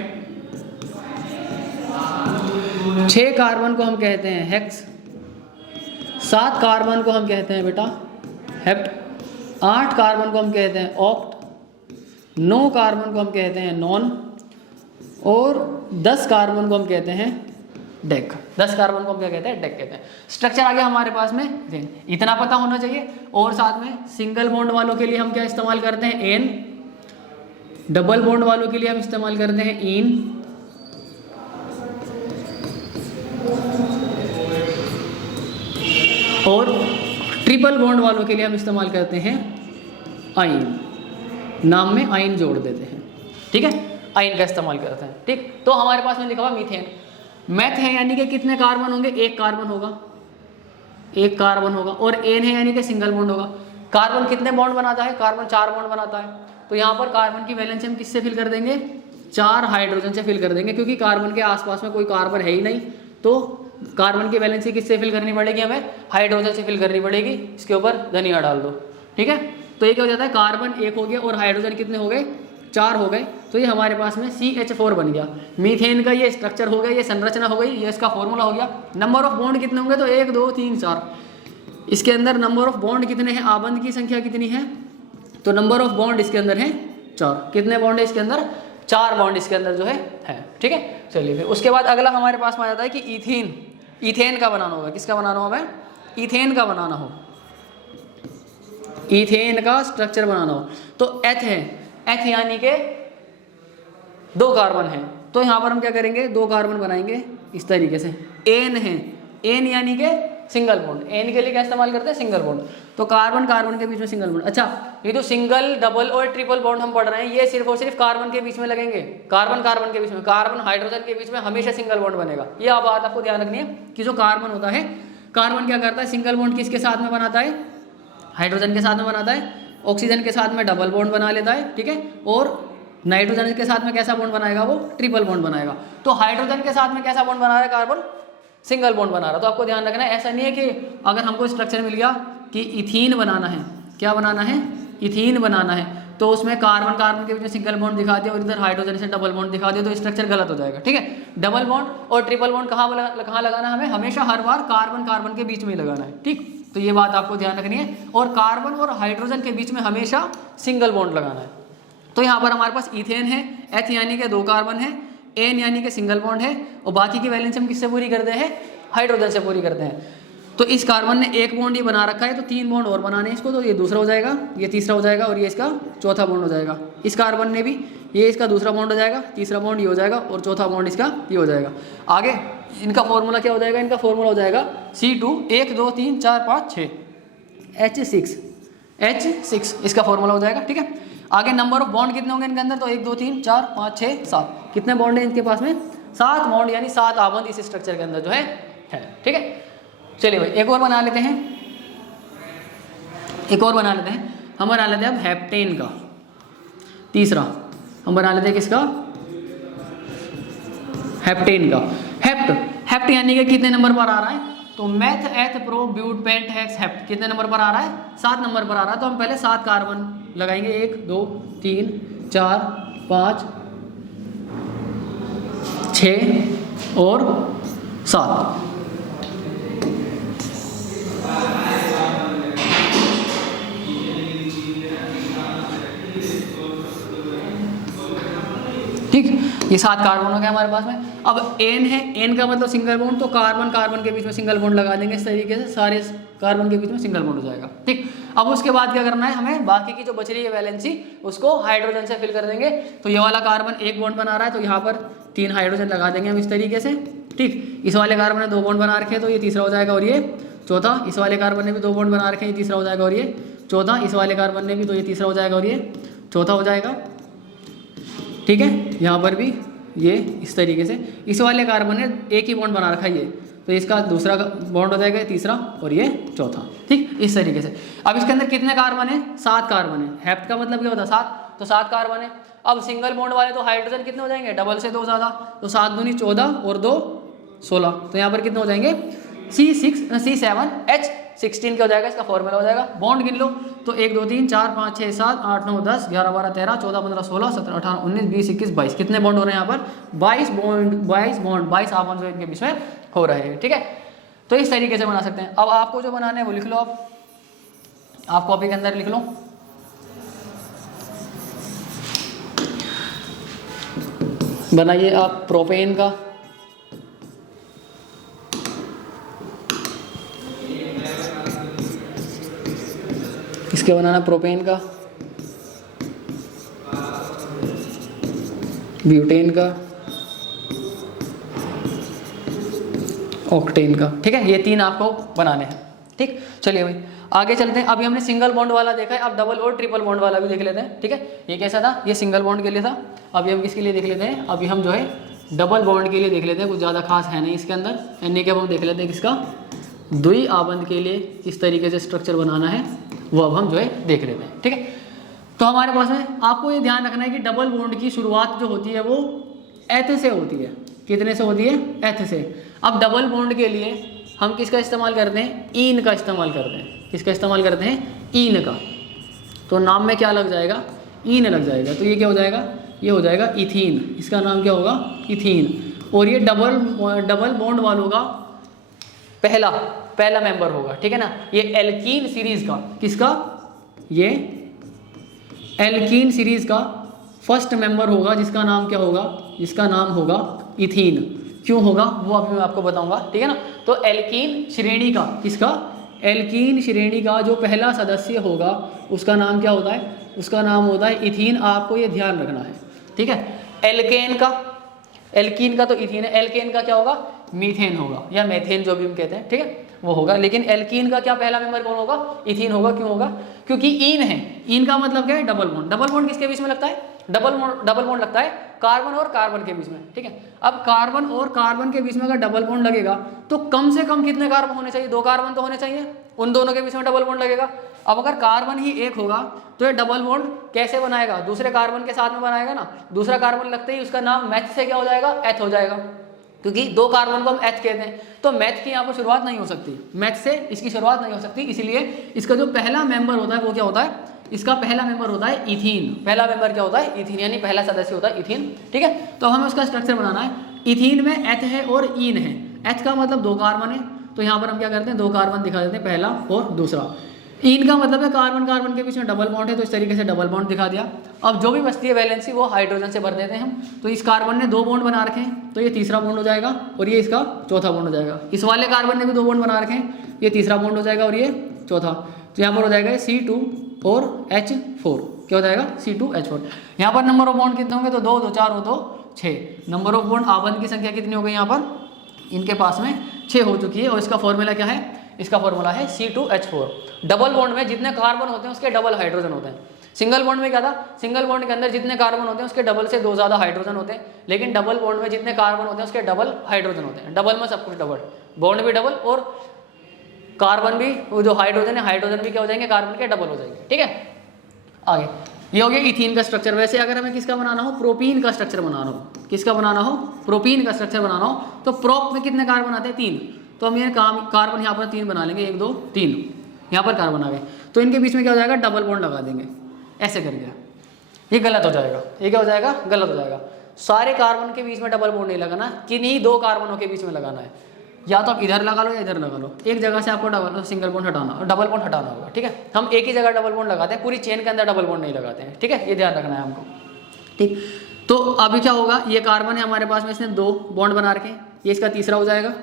6 कार्बन को हम कहते हैं हेक्स, 7 कार्बन को हम कहते हैं बेटा हेप्ट, 8 कार्बन को हम कहते हैं ऑक्ट, 9 कार्बन को हम कहते हैं नॉन और 10 कार्बन को हम कहते हैं डेक। 10 कार्बन को हम क्या कहते हैं? डेक कहते हैं। स्ट्रक्चर आ गया हमारे पास में इथेन, इतना पता होना चाहिए। और साथ में सिंगल बॉन्ड वालों के लिए हम क्या इस्तेमाल करते हैं? एन। डबल बॉन्ड वालों के लिए हम इस्तेमाल करते हैं इन। और ट्रिपल बॉन्ड वालों के लिए हम इस्तेमाल करते हैं आइन। नाम में आइन जोड़ देते हैं, ठीक है, आइन का इस्तेमाल करते हैं। ठीक, तो हमारे पास में लिखा हुआ मीथेन। मैथ है यानी कि कितने कार्बन होंगे? एक कार्बन होगा, एक कार्बन होगा। और एन है यानी कि सिंगल बॉन्ड होगा। कार्बन कितने बॉन्ड बनाता है? कार्बन 4 बॉन्ड बनाता है। तो यहाँ पर कार्बन की वैलेंसी हम किससे फिल कर देंगे? 4 हाइड्रोजन से फिल कर देंगे, क्योंकि कार्बन के आसपास में कोई कार्बन है ही नहीं। तो कार्बन की वैलेंसी किससे फिल करनी पड़ेगी? हमें हाइड्रोजन से फिल करनी पड़ेगी। इसके ऊपर धनिया डाल दो, ठीक है। तो ये क्या हो जाता है? कार्बन 1 हो गया और हाइड्रोजन कितने हो गए? 4 हो गए। तो ये हमारे पास में CH4 बन गया। मीथेन का ये स्ट्रक्चर हो गया, ये संरचना हो गई, ये इसका फॉर्मूला हो गया। नंबर ऑफ बॉन्ड कितने होंगे? तो 1 2 3 4। इसके अंदर नंबर ऑफ बॉन्ड कितने हैं? आबंध की संख्या कितनी है? तो नंबर ऑफ बॉन्ड इसके अंदर है 4। कितने बॉन्ड है इसके अंदर? 4 बॉन्ड इसके अंदर जो है। ठीक है, चलिए फिर उसके बाद अगला हमारे पास में आ जाता है कि इथीन। इथेन का बनाना होगा। किसका बनाना होगा? हमें इथेन का बनाना हो, इथेन का स्ट्रक्चर बनाना हो। तो एथ है, एथ यानी के 2 कार्बन है। तो यहाँ पर हम क्या करेंगे? 2 कार्बन बनाएंगे इस तरीके से। एन है, एन यानी के सिंगल बॉन्ड। एन के लिए क्या इस्तेमाल करते हैं? Single bond. तो कार्बन कार्बन के बीच में सिंगल बॉन्ड। अच्छा, ये जो सिंगल, डबल और ट्रिपल बॉन्ड हम पढ़ रहे हैं, ये सिर्फ और सिर्फ कार्बन के बीच में लगेंगे। कार्बन कार्बन के बीच में, कार्बन हाइड्रोजन के बीच में हमेशा सिंगल बॉन्ड बनेगा। ये आप बात आपको ध्यान रखनी है कि जो कार्बन होता है, कार्बन क्या करता है? सिंगल बॉन्ड किसके साथ में बनाता है? हाइड्रोजन के साथ में बनाता है। ऑक्सीजन के साथ में डबल बॉन्ड बना लेता है, ठीक है। और नाइट्रोजन के साथ में कैसा बॉन्ड बनाएगा? वो ट्रिपल बॉन्ड बनाएगा। तो हाइड्रोजन के साथ में कैसा बॉन्ड बना रहा है? कार्बन सिंगल बॉन्ड बना रहा है। तो आपको ध्यान रखना है, ऐसा नहीं है कि अगर हमको स्ट्रक्चर मिल गया कि इथीन बनाना है, क्या बनाना है? इथीन बनाना है, तो उसमें कार्बन कार्बन के बीच में सिंगल बॉन्ड दिखा दिया और इधर हाइड्रोजन से डबल बॉन्ड दिखा दिया, तो स्ट्रक्चर गलत हो जाएगा, ठीक है। डबल बॉन्ड और ट्रिपल बॉन्ड कहाँ लगाना है? हमें हमेशा हर बार कार्बन कार्बन के बीच में लगाना है, ठीक। तो ये बात आपको ध्यान रखनी है। और कार्बन और हाइड्रोजन के बीच में हमेशा सिंगल बॉन्ड लगाना है। तो यहाँ पर हमारे पास इथेन है, एथ यानी के 2 कार्बन है, एन यानी के सिंगल बॉन्ड है, और बाकी की वैलेंसी हम किससे पूरी करते हैं? हाइड्रोजन से पूरी करते हैं। तो इस कार्बन ने 1 बॉन्ड ही बना रखा है, तो 3 बॉन्ड और बनाने हैं इसको। तो ये दूसरा हो जाएगा, ये तीसरा हो जाएगा, और ये इसका चौथा बॉन्ड हो जाएगा। इस कार्बन ने भी, ये इसका दूसरा बॉन्ड हो जाएगा, तीसरा बॉन्ड ये हो जाएगा, और चौथा बॉन्ड इसका ये हो जाएगा। आगे इनका फॉर्मूला क्या हो जाएगा? इनका फॉर्मूला हो जाएगा C2 1 2 3 4 5 6 H6 इसका फॉर्मूला हो जाएगा, ठीक है। आगे नंबर ऑफ बॉन्ड कितने होंगे इनके अंदर? तो 1 2 3 4 5 6 7। कितने बॉन्ड है इनके पास में? 7 बॉन्ड, यानी 7 आबंध इस स्ट्रक्चर के अंदर जो है, ठीक है। चलिए भाई एक और बना लेते हैं, एक और बना लेते हैं। हम बना लेते हैं अब हेप्टेन का। तीसरा हम बना लेते हैं किसका? हेप्टेन का। हेप्ट यानी कि कितने नंबर पर आ रहा है? तो meth eth pro but pent hex hept कितने नंबर पर आ रहा है? 7 नंबर पर आ रहा है। तो हम पहले 7 कार्बन लगाएंगे, 1 2 3 4 5 6 और 7। ठीक, ये 7 कार्बन हो गए हमारे पास में। अब एन है, एन का मतलब सिंगल बॉन्ड, तो कार्बन कार्बन के बीच में सिंगल बॉन्ड लगा देंगे इस तरीके से, सारे कार्बन के बीच में सिंगल बॉन्ड हो जाएगा, ठीक। अब उसके बाद क्या करना है हमें? बाकी की जो बच रही है वैलेंसी, उसको हाइड्रोजन से फिल कर देंगे। तो ये वाला कार्बन 1 बॉन्ड बना रहा है, तो यहाँ पर 3 हाइड्रोजन लगा देंगे हम इस तरीके से, ठीक। इस वाले कार्बन ने 2 बॉन्ड बना रखे हैं, तो ये तीसरा हो जाएगा, और ये चौथा। इस वाले कार्बन ने भी 2 बॉन्ड बना रखे हैं, ये तीसरा हो जाएगा, और ये चौथा। इस वाले कार्बन ने भी, तो ये तीसरा हो जाएगा, और ये चौथा हो जाएगा, ठीक है। यहाँ पर भी ये इस तरीके से, इस वाले कार्बन ने 1 ही बॉन्ड बना रखा है ये, तो इसका दूसरा बॉन्ड हो जाएगा, तीसरा, और ये चौथा, ठीक, इस तरीके से। अब इसके अंदर कितने कार्बन है? 7 कार्बन है। हेप्ट का मतलब क्या होता है? 7, तो 7 कार्बन है। अब सिंगल बॉन्ड वाले तो हाइड्रोजन कितने हो जाएंगे? डबल से 2 ज़्यादा, तो 7 दूनी 14 और 2 16। तो यहाँ पर कितने हो जाएंगे? C7H16 क्या हो जाएगा? इसका फॉर्मूला हो जाएगा। बॉन्ड गिन लो, तो 1 2 3 4 5 6 7 8 9 10 11 12 13 14 15 16 17 18 19 20 21 22। कितने बॉन्ड हो रहे हैं यहाँ पर? 22 बॉन्ड, 22 आबंध जो इनके बीच में हो रहे हैं, ठीक है। तो इस तरीके से बना सकते हैं। अब आपको जो बनाना है वो लिख लो, आप कॉपी के अंदर लिख लो। बनाइए आप प्रोपेन का किसके बनाना, प्रोपेन का, ब्यूटेन का, ऑक्टेन का। ठीक है, ये 3 आपको बनाने हैं। ठीक, चलिए भाई आगे चलते हैं। अभी हमने सिंगल बॉन्ड वाला देखा है, अब डबल और ट्रिपल बॉन्ड वाला भी देख लेते हैं। ठीक है, ये कैसा था, ये सिंगल बॉन्ड के लिए था। अभी हम किसके लिए देख लेते हैं, अभी हम जो है डबल बॉन्ड के लिए देख लेते हैं। कुछ ज़्यादा खास है नहीं इसके अंदर, यानी कि अब हम देख लेते हैं किसका, द्वि आबंध के लिए किस तरीके से स्ट्रक्चर बनाना है वो अब हम जो है देख लेते हैं। ठीक है, तो हमारे पास में आपको ये ध्यान रखना है कि डबल बॉन्ड की शुरुआत जो होती है वो एथ से होती है। कितने से होती है, एथ से। अब डबल बॉन्ड के लिए हम किसका इस्तेमाल करते हैं, ईन का इस्तेमाल करते हैं। किसका इस्तेमाल करते हैं, ईन का। तो नाम में क्या लग जाएगा, ईन लग जाएगा। तो ये क्या हो जाएगा, ये हो जाएगा इथीन। इसका नाम क्या होगा, इथीन। और ये डबल बॉन्ड वालों का पहला मेंबर होगा। ठीक है ना, ये एल्कीन सीरीज का, किसका, ये एल्कीन सीरीज का फर्स्ट मेंबर होगा, जिसका नाम क्या होगा, जिसका नाम होगा इथीन। क्यों होगा वो अभी मैं आपको बताऊंगा। ठीक है ना, तो एल्कीन श्रेणी का, किसका, एल्कीन श्रेणी का जो पहला सदस्य होगा उसका नाम क्या होता है, उसका नाम होता है इथीन। आपको ये ध्यान रखना है। ठीक है, एल्केन का, एल्कीन का तो इथीन है, एल्केन का क्या होगा, मीथेन होगा या मेथेन जो भी हम कहते हैं। ठीक है, वो होगा। लेकिन एल्कीन का क्या पहला मेंबर कौन होगा, इथीन होगा। क्यों होगा, क्योंकि ईन है। ईन का मतलब क्या है, डबल बॉन्ड। डबल बॉन्ड किसके बीच में लगता है, डबल बॉन्ड लगता है कार्बन और कार्बन के बीच में। ठीक है, अब कार्बन और कार्बन के बीच में अगर डबल बॉन्ड लगेगा तो कम से कम कितने कार्बन होने चाहिए, 2 कार्बन तो होने चाहिए। उन दोनों के बीच में डबल बॉन्ड लगेगा। अब अगर कार्बन ही एक होगा तो ये डबल बॉन्ड कैसे बनाएगा, दूसरे कार्बन के साथ में बनाएगा ना। दूसरा कार्बन लगते ही उसका नाम मैथ से क्या हो जाएगा, एथ हो जाएगा। क्योंकि 2 कार्बन को हम एथ कहते हैं, तो मैथ की यहाँ पर शुरुआत नहीं हो सकती, मैथ से इसकी शुरुआत नहीं हो सकती। इसीलिए इसका जो पहला मेंबर होता है वो क्या होता है, इसका पहला मेंबर होता है इथीन। पहला मेंबर क्या होता है, इथीन, यानी पहला सदस्य होता है इथीन। ठीक है, तो हमें उसका स्ट्रक्चर बनाना है। इथीन में एथ है और ईन है। एथ का मतलब 2 कार्बन है, तो यहाँ पर हम क्या करते हैं, 2 कार्बन दिखा देते हैं, पहला और दूसरा। ईन का मतलब है कार्बन कार्बन के बीच में डबल बॉन्ड है, तो इस तरीके से डबल बॉन्ड दिखा दिया। अब जो भी बचती है वैलेंसी वो हाइड्रोजन से भर देते हैं हम। तो इस कार्बन ने 2 बॉन्ड बना रखे हैं, तो ये तीसरा बॉन्ड हो जाएगा और ये इसका चौथा बॉन्ड हो जाएगा। इस वाले कार्बन ने भी 2 बॉन्ड बना रखे हैं, ये तीसरा बॉन्ड हो जाएगा और ये चौथा। तो यहाँ पर हो जाएगा C2 और H4। क्या हो जाएगा, C2H4। यहाँ पर नंबर ऑफ बॉन्ड कितने होंगे, तो 2 2 4 हो तो 6। नंबर ऑफ बॉन्ड आबंध की संख्या कितनी हो गई, यहाँ पर इनके पास में 6 हो चुकी है। और इसका फॉर्मूला क्या है, इसका फॉर्मूला है C2H4। डबल बॉन्ड में जितने कार्बन होते हैं उसके डबल हाइड्रोजन होते हैं। सिंगल बॉन्ड में क्या था, सिंगल बॉन्ड के अंदर जितने कार्बन होते हैं उसके डबल से 2 ज़्यादा हाइड्रोजन होते हैं। लेकिन डबल बॉन्ड में जितने कार्बन होते हैं उसके डबल हाइड्रोजन होते हैं। डबल में सब कुछ डबल, बॉन्ड भी डबल और कार्बन भी, वो जो हाइड्रोजन है, हाइड्रोजन भी क्या हो जाएंगे, कार्बन के डबल हो जाएंगे। ठीक है, आगे ये हो गया इथीन का स्ट्रक्चर। वैसे अगर हमें किसका बनाना हो, प्रोपीन का स्ट्रक्चर बनाना हो, किसका बनाना हो, प्रोपीन का स्ट्रक्चर बनाना हो, तो प्रोप में कितने कार्बन आते हैं, 3। तो हम ये कार्बन यहाँ पर 3 बना लेंगे, 1 2 3, यहाँ पर कार्बन आ गए। तो इनके बीच में क्या हो जाएगा, डबल बॉन्ड लगा देंगे ऐसे करके। ये गलत हो जाएगा, ये क्या हो जाएगा, गलत हो जाएगा। सारे कार्बन के बीच में डबल बॉन्ड नहीं लगाना, किन्हीं 2 कार्बनों के बीच में लगाना है। या तो आप इधर लगा लो या इधर लगा लो, एक जगह से आपको सिंगल बॉन्ड हटाना, डबल बॉन्ड हटाना होगा। ठीक है, हम एक ही जगह डबल बॉन्ड लगाते हैं, पूरी चेन के अंदर डबल बॉन्ड नहीं लगाते हैं। ठीक है, ये ध्यान रखना है हमको। ठीक, तो अभी क्या होगा, ये कार्बन है हमारे पास में, इसने 2 बॉन्ड बना रखे, ये इसका तीसरा हो जाएगा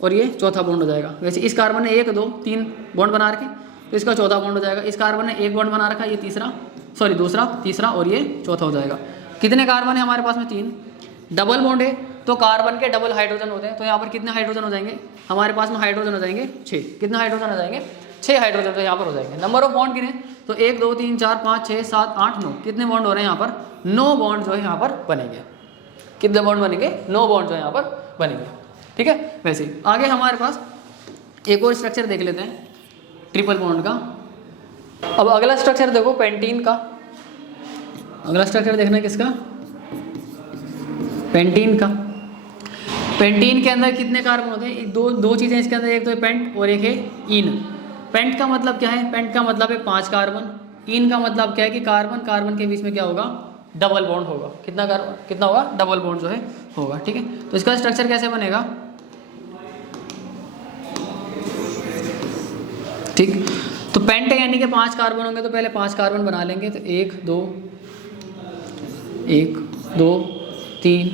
और ये चौथा बॉन्ड हो जाएगा। वैसे इस कार्बन ने 1 2 3 बॉन्ड बना रखे, तो इसका चौथा बॉन्ड हो जाएगा। इस कार्बन ने 1 बॉन्ड बना रखा, ये दूसरा, तीसरा और ये चौथा हो जाएगा। कितने कार्बन है हमारे पास में, 3। डबल बॉन्ड है तो कार्बन के डबल हाइड्रोजन होते हैं, तो यहाँ पर कितने हाइड्रोजन हो जाएंगे, हमारे पास में हाइड्रोजन हो जाएंगे 6। कितने हाइड्रोजन हो जाएंगे, 6 हाइड्रोजन तो यहाँ पर हो जाएंगे। नंबर ऑफ बॉन्ड कितने, तो 1 2 3 4 5 6 7 8 9, कितने बॉन्ड हो रहे हैं यहाँ पर, 9 बॉन्ड जो है यहाँ पर बनेंगे। कितने बॉन्ड बनेंगे, 9 बॉन्ड जो है यहाँ पर बनेंगे। ठीक है, वैसे आगे हमारे पास एक और स्ट्रक्चर देख लेते हैं ट्रिपल बॉन्ड का। अब अगला स्ट्रक्चर देखो पेंटीन का। अगला स्ट्रक्चर देखना है किसका, पेंटीन का। पेंटीन के अंदर कितने कार्बन होते हैं, दो चीज़ें इसके अंदर, एक तो है पेंट और एक है इन। पेंट का मतलब क्या है, पेंट का मतलब है 5 कार्बन। इन का मतलब क्या है कि कार्बन कार्बन के बीच में क्या होगा, डबल बॉन्ड होगा। कितना होगा, डबल बॉन्ड जो है होगा। ठीक है, तो इसका स्ट्रक्चर कैसे बनेगा, ठीक, तो पेंट है यानी कि 5 कार्बन होंगे, तो पहले 5 कार्बन बना लेंगे। तो 1 2 3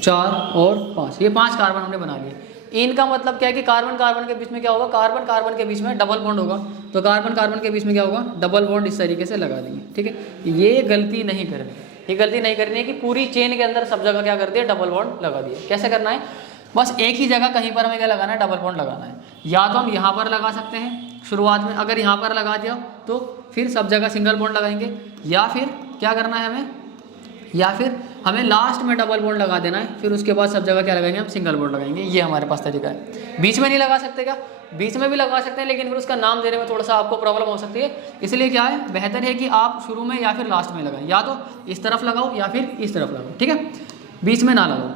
4 और 5, ये 5 कार्बन हमने बना लिए। इन का मतलब क्या है कि कार्बन कार्बन के बीच में क्या होगा, कार्बन कार्बन के बीच में डबल बॉन्ड होगा, तो कार्बन कार्बन के बीच में क्या होगा, डबल बॉन्ड इस तरीके से लगा देंगे। ठीक है, ये गलती नहीं करनी, ये गलती नहीं करनी है कि पूरी चेन के अंदर सब जगह क्या कर दिया, डबल बॉन्ड लगा दिया। कैसे करना है, बस एक ही जगह कहीं पर हमें क्या लगाना है, डबल बॉन्ड लगाना है। या तो हम यहाँ पर लगा सकते हैं शुरुआत में, अगर यहाँ पर लगा दिया तो फिर सब जगह सिंगल बॉन्ड लगाएंगे, या फिर क्या करना है हमें, या फिर हमें लास्ट में डबल बॉन्ड लगा देना है, फिर उसके बाद सब जगह क्या लगाएंगे, हम सिंगल बॉन्ड लगाएंगे। ये हमारे पास तरीका है। बीच में नहीं लगा सकते क्या, बीच में भी लगा सकते हैं, लेकिन फिर उसका नाम देने में थोड़ा सा आपको प्रॉब्लम हो सकती है। इसलिए क्या है, बेहतर है कि आप शुरू में या फिर लास्ट में लगाएं, या तो इस तरफ लगाओ या फिर इस तरफ लगाओ। ठीक है, बीच में ना लगाओ।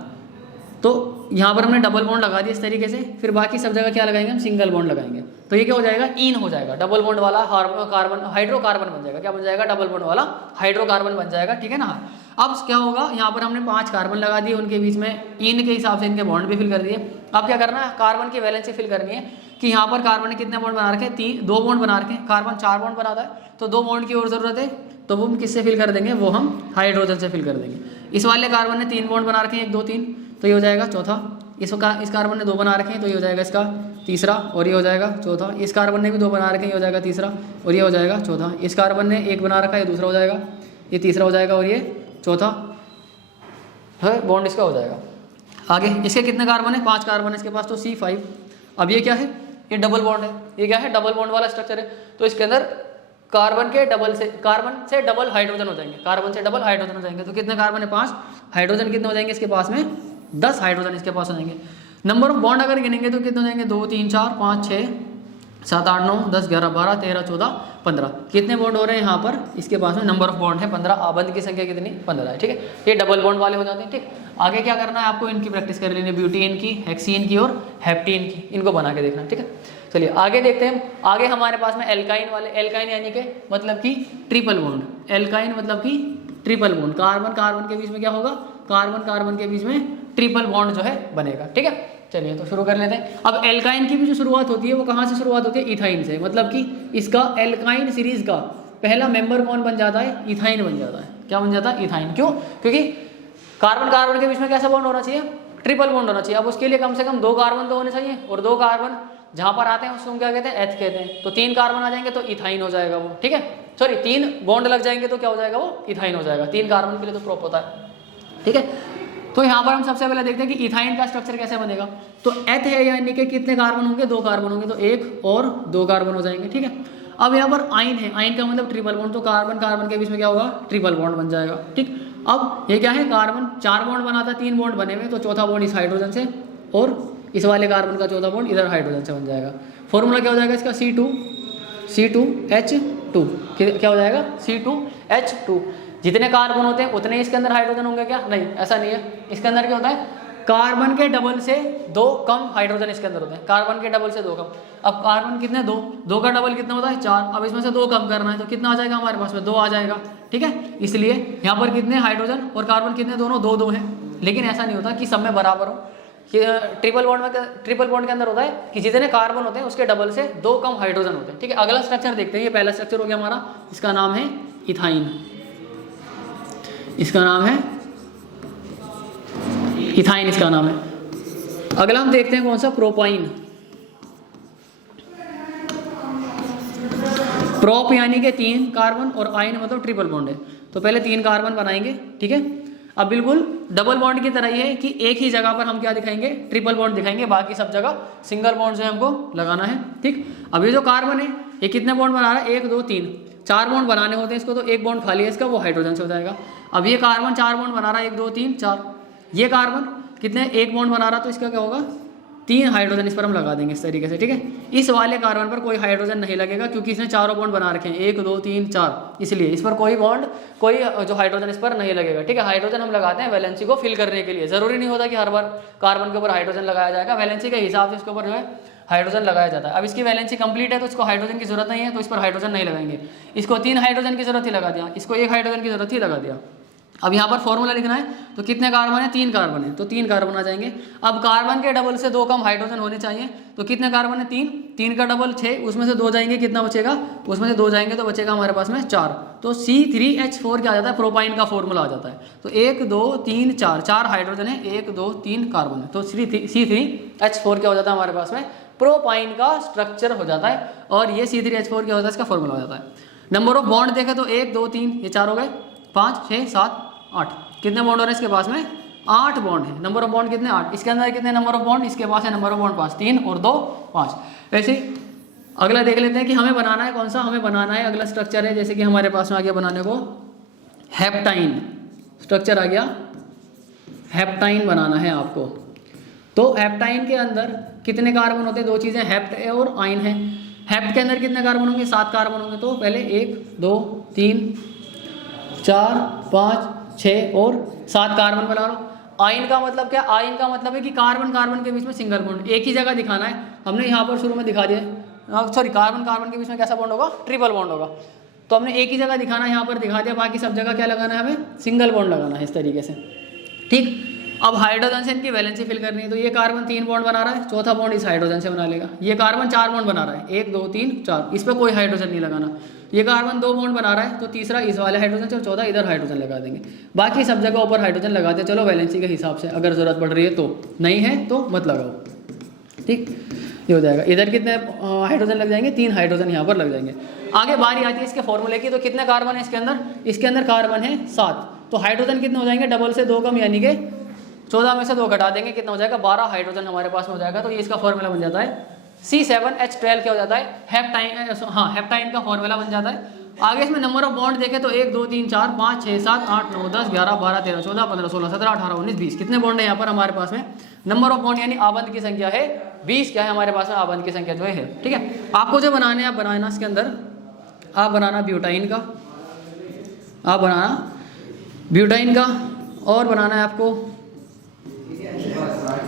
तो यहाँ पर हमने डबल बॉन्ड लगा दिया इस तरीके से, फिर बाकी सब जगह क्या लगाएंगे, हम सिंगल बॉन्ड लगाएंगे। तो ये क्या हो जाएगा, इन हो जाएगा, डबल बॉन्ड वाला कार्बन हाइड्रोकार्बन बन जाएगा। क्या बन जाएगा, डबल बॉन्ड वाला हाइड्रोकार्बन बन जाएगा। ठीक है ना। अब क्या होगा, यहाँ पर हमने 5 कार्बन लगा दिए, उनके बीच में इन के हिसाब से इनके बॉन्ड भी फिल कर दिए। अब क्या करना है, कार्बन की वैलेंसी फिल करनी है कि यहाँ पर कार्बन ने कितने बॉन्ड बना रखे, 2 बॉन्ड बना रखे। कार्बन 4 बॉन्ड बनाता है, तो 2 बॉन्ड की और जरूरत है, तो वो हम किससे फिल कर देंगे, वो हम हाइड्रोजन से फिल कर देंगे। इस वाले कार्बन ने 3 बॉन्ड बना रखे हैं, 1 2 3, तो ये हो जाएगा चौथा। इस कार्बन ने 2 बना रखे हैं, तो ये हो जाएगा इसका तीसरा, और ये हो जाएगा चौथा। इस कार्बन ने भी 2 बना रखे हैं, ये हो जाएगा तीसरा, और ये हो जाएगा चौथा। इस कार्बन ने 1 बना रखा है, ये दूसरा हो जाएगा, ये तीसरा हो जाएगा, और ये चौथा है बॉन्ड इसका हो जाएगा। आगे इसके कितने कार्बन है, 5 कार्बन है इसके पास, तो C5। अब ये क्या है, ये डबल बॉन्ड है, ये क्या है, डबल बॉन्ड वाला स्ट्रक्चर है। तो इसके अंदर कार्बन से डबल हाइड्रोजन हो जाएंगे, कार्बन से डबल हाइड्रोजन हो जाएंगे। तो कितने कार्बन है, 5। हाइड्रोजन कितने हो जाएंगे इसके पास में, 10 हाइड्रोजन इसके पास हो जाएंगे। नंबर ऑफ बॉन्ड अगर गिनेंगे तो कितने हो जाएंगे, 2 3 4 5 6 7 8 9 10 11 12 13 14 15। कितने बॉन्ड हो रहे हैं यहाँ पर, इसके पास में नंबर ऑफ बॉन्ड है 15। आबंद की संख्या कितनी, 15 है। ठीक है, ये डबल बॉन्ड वाले हो जाते हैं। ठीक, आगे क्या करना है आपको, इनकी प्रैक्टिस कर लेनी है, ब्यूटीन की, हेक्सीन की और हेप्टीन की, इनको बना के देखना। ठीक है, चलिए आगे देखते हैं। आगे हमारे पास में एल्काइन वाले, एल्काइन यानी कि मतलब कि ट्रिपल बॉन्ड, एल्काइन मतलब कि ट्रिपल बॉन्ड, कार्बन कार्बन के बीच में क्या होगा, कार्बन कार्बन के बीच में ट्रिपल बॉन्ड जो है बनेगा। ठीक है, चलिए तो शुरू कर लेते हैं। अब एल्काइन की भी जो शुरुआत होती है वो कहाँ से शुरुआत होती है, इथाइन से। मतलब कि इसका एल्काइन सीरीज का पहला मेंबर कौन बन जाता है, इथाइन बन जाता है। क्या बन जाता है, इथाइन। क्यों, क्योंकि कार्बन कार्बन के बीच में कैसा बॉन्ड होना चाहिए, ट्रिपल बॉन्ड होना चाहिए। अब उसके लिए कम से कम 2 कार्बन तो होने चाहिए, और 2 कार्बन जहाँ पर आते हैं उसको हम क्या कहते हैं, एथ कहते हैं। तो 3 कार्बन आ जाएंगे तो इथाइन हो जाएगा वो। ठीक है, सॉरी 3 बॉन्ड लग जाएंगे तो क्या हो जाएगा, वो इथाइन हो जाएगा। 3 कार्बन के लिए तो प्रोप होता है। ठीक है, तो यहाँ पर हम सबसे पहले देखते हैं कि इथाइन का स्ट्रक्चर कैसे बनेगा। तो एथ है यानी कि कितने कार्बन होंगे, 2 कार्बन होंगे, तो 1 और 2 कार्बन हो जाएंगे। ठीक है, अब यहाँ पर आइन है, आइन का मतलब ट्रिपल बॉन्ड, तो कार्बन कार्बन के बीच में क्या होगा, ट्रिपल बॉन्ड बन जाएगा। ठीक, अब ये क्या है, कार्बन 4 बॉन्ड बनाता है, 3 बॉन्ड बने हुए, तो चौथा बॉन्ड इस हाइड्रोजन से, और इस वाले कार्बन का चौथा बॉन्ड इधर हाइड्रोजन से बन जाएगा। फॉर्मूला क्या हो जाएगा इसका, C2H2। क्या हो जाएगा, C2H2। जितने कार्बन होते हैं उतने इसके अंदर हाइड्रोजन होंगे क्या, नहीं, ऐसा नहीं है। इसके अंदर क्या होता है, कार्बन के डबल से 2 कम हाइड्रोजन इसके अंदर होते हैं, कार्बन के डबल से 2 कम। अब कार्बन कितने, 2 का डबल कितना होता है, 4। अब इसमें से 2 कम करना है तो कितना आ जाएगा हमारे पास में, 2 आ जाएगा। ठीक है, इसलिए यहाँ पर कितने हाइड्रोजन और कार्बन कितने, दोनों 2 हैं। लेकिन ऐसा नहीं होता कि सब में बराबर हो, कि ट्रिपल बॉन्ड के अंदर होता है कि जितने कार्बन होते हैं उसके डबल से 2 कम हाइड्रोजन होते हैं। ठीक है, अगला स्ट्रक्चर देखते हैं। ये पहला स्ट्रक्चर हो गया हमारा, इसका नाम है इथाइन, इसका नाम है इथाइन, इसका नाम है। अगला हम देखते हैं कौन सा, प्रोपाइन। प्रोप यानी कि 3 कार्बन और आइन मतलब ट्रिपल बॉन्ड है। तो पहले 3 कार्बन बनाएंगे। ठीक है, अब बिल्कुल डबल बॉन्ड की तरह ही है कि एक ही जगह पर हम क्या दिखाएंगे, ट्रिपल बॉन्ड दिखाएंगे, बाकी सब जगह सिंगल बॉन्ड जो है हमको लगाना है। ठीक, अब ये जो कार्बन है ये कितने बॉन्ड बना रहा है, 1 2 3 4 बॉन्ड बनाने होते हैं इसको, तो 1 बॉन्ड खाली है इसका, वो हाइड्रोजन से हो जाएगा। अब ये कार्बन 4 बॉन्ड बना रहा है, 1 2 3 4। ये कार्बन कितने, 1 बॉन्ड बना रहा, तो इसका क्या होगा, 3 हाइड्रोजन इस पर हम लगा देंगे इस तरीके से। ठीक है, इस वाले कार्बन पर कोई हाइड्रोजन नहीं लगेगा क्योंकि इसने 4 बॉन्ड बना रखे हैं, 1 2 3 4, इसलिए इस पर कोई बॉन्ड, कोई जो हाइड्रोजन इस पर नहीं लगेगा। ठीक है, हाइड्रोजन हम लगाते हैं वैलेंसी को फिल करने के लिए, जरूरी नहीं होता कि हर बार कार्बन के ऊपर हाइड्रोजन लगाया जाएगा, वैलेंसी के हिसाब से इसके ऊपर जो है हाइड्रोजन लगाया जाता है। अब इसकी वैलेंसी कंप्लीट है तो इसको हाइड्रोजन की जरूरत नहीं है, तो इस पर हाइड्रोजन नहीं लगाएंगे। इसको 3 हाइड्रोजन की जरूरत ही लगा दिया, इसको 1 हाइड्रोजन की जरूरत ही लगा दिया। अब यहाँ पर फॉर्मूला लिखना है, तो कितने कार्बन है, 3 कार्बन है, तो 3 कार्बन आ जाएंगे। अब कार्बन के डबल से 2 कम हाइड्रोजन होने चाहिए, तो कितने कार्बन है, 3, 3 का डबल 6, उसमें से 2 जाएंगे, कितना बचेगा, उसमें से 2 जाएंगे तो बचेगा हमारे पास में 4, तो C3H4 क्या आ जाता है, प्रोपाइन का फॉर्मूला आ जाता है। तो 1 2 3 4, 4 हाइड्रोजन है, 1 2 3 कार्बन है, तो C3H4 क्या हो जाता है हमारे पास में, प्रोपाइन का स्ट्रक्चर हो जाता है। और ये C3H4 क्या होता है, इसका फॉर्मूला हो जाता है। नंबर ऑफ बॉन्ड देखें तो 1 2 3, ये 4 हो गए, 5 6 7 8, कितने बॉन्ड हो रहे हैं इसके पास में, 8 बॉन्ड है। नंबर ऑफ बॉन्ड कितने, 8। इसके अंदर कितने नंबर ऑफ बॉन्ड, इसके पास है नंबर ऑफ बॉन्ड 5, 3 और 2 5। वैसे ही अगला देख लेते हैं कि हमें बनाना है कौन सा, हमें बनाना है अगला स्ट्रक्चर है, जैसे कि हमारे पास में आ गया बनाने को हेप्टाइन स्ट्रक्चर आ गया, हेप्टाइन बनाना है आपको। तो हेप्टाइन के अंदर कितने कार्बन होते हैं, 2 चीज़ें, हेप्ट और आइन है। हेप्ट के अंदर कितने कार्बन होंगे, 7 कार्बन होंगे। तो पहले 1 2 3 4 5 6 और 7 कार्बन बना लो। आयन का मतलब क्या, आयन का मतलब है कि कार्बन कार्बन के बीच में सिंगल बॉन्ड एक ही जगह दिखाना है। हमने यहाँ पर शुरू में दिखा दिया, सॉरी कार्बन कार्बन के बीच में कैसा बॉन्ड होगा, ट्रिपल बॉन्ड होगा। तो हमने एक ही जगह दिखाना है, यहाँ पर दिखा दिया, बाकी सब जगह क्या लगाना है, हमें सिंगल बॉन्ड लगाना है इस तरीके से, ठीक। अब हाइड्रोजन से इनकी वैलेंसी फिल करनी है, तो ये कार्बन 3 बॉन्ड बना रहा है, चौथा बॉन्ड इस हाइड्रोजन से बना लेगा। ये कार्बन 4 बॉन्ड बना रहा है, 1 2 3 4, इस पर कोई हाइड्रोजन नहीं लगाना। ये कार्बन 2 बॉन्ड बना रहा है, तो तीसरा इस वाले हाइड्रोजन से और चौथा इधर हाइड्रोजन लगा देंगे। बाकी सब जगह ऊपर हाइड्रोजन लगाते चलो वैलेंसी के हिसाब से, अगर ज़रूरत पड़ रही है तो, नहीं है तो मत लगाओ, ठीक। ये हो जाएगा। इधर कितने हाइड्रोजन लग जाएंगे, 3 हाइड्रोजन यहाँ पर लग जाएंगे। आगे बारी आती है इसके फॉर्मूले की, तो कितने कार्बन है इसके अंदर, इसके अंदर कार्बन है 7, तो हाइड्रोजन कितने हो जाएंगे, डबल से 2 कम, यानी कि 14 में से 2 घटा देंगे, कितना हो जाएगा, 12 हाइड्रोजन हमारे पास में हो जाएगा। तो ये इसका फॉर्मूला बन जाता है C7H12 क्या हो जाता है, हेप्टाइन, हाँ हेप्टाइन का फॉर्मूला बन जाता है। आगे इसमें नंबर ऑफ बॉन्ड देखें तो 1 2 3 4 5 6 7 8 9 10 11 12 13 14 15 16 17 18 19 20, कितने बॉन्ड है यहाँ पर हमारे पास में, नंबर ऑफ बॉन्ड यानी आबंध की संख्या है 20, क्या है हमारे पास में, आबंध की संख्या जो है, ठीक है। आपको जो बनाने हैं आप बनाना इसके अंदर, आप बनाना ब्यूटाइन का, आप बनाना ब्यूटाइन का, और बनाना है आपको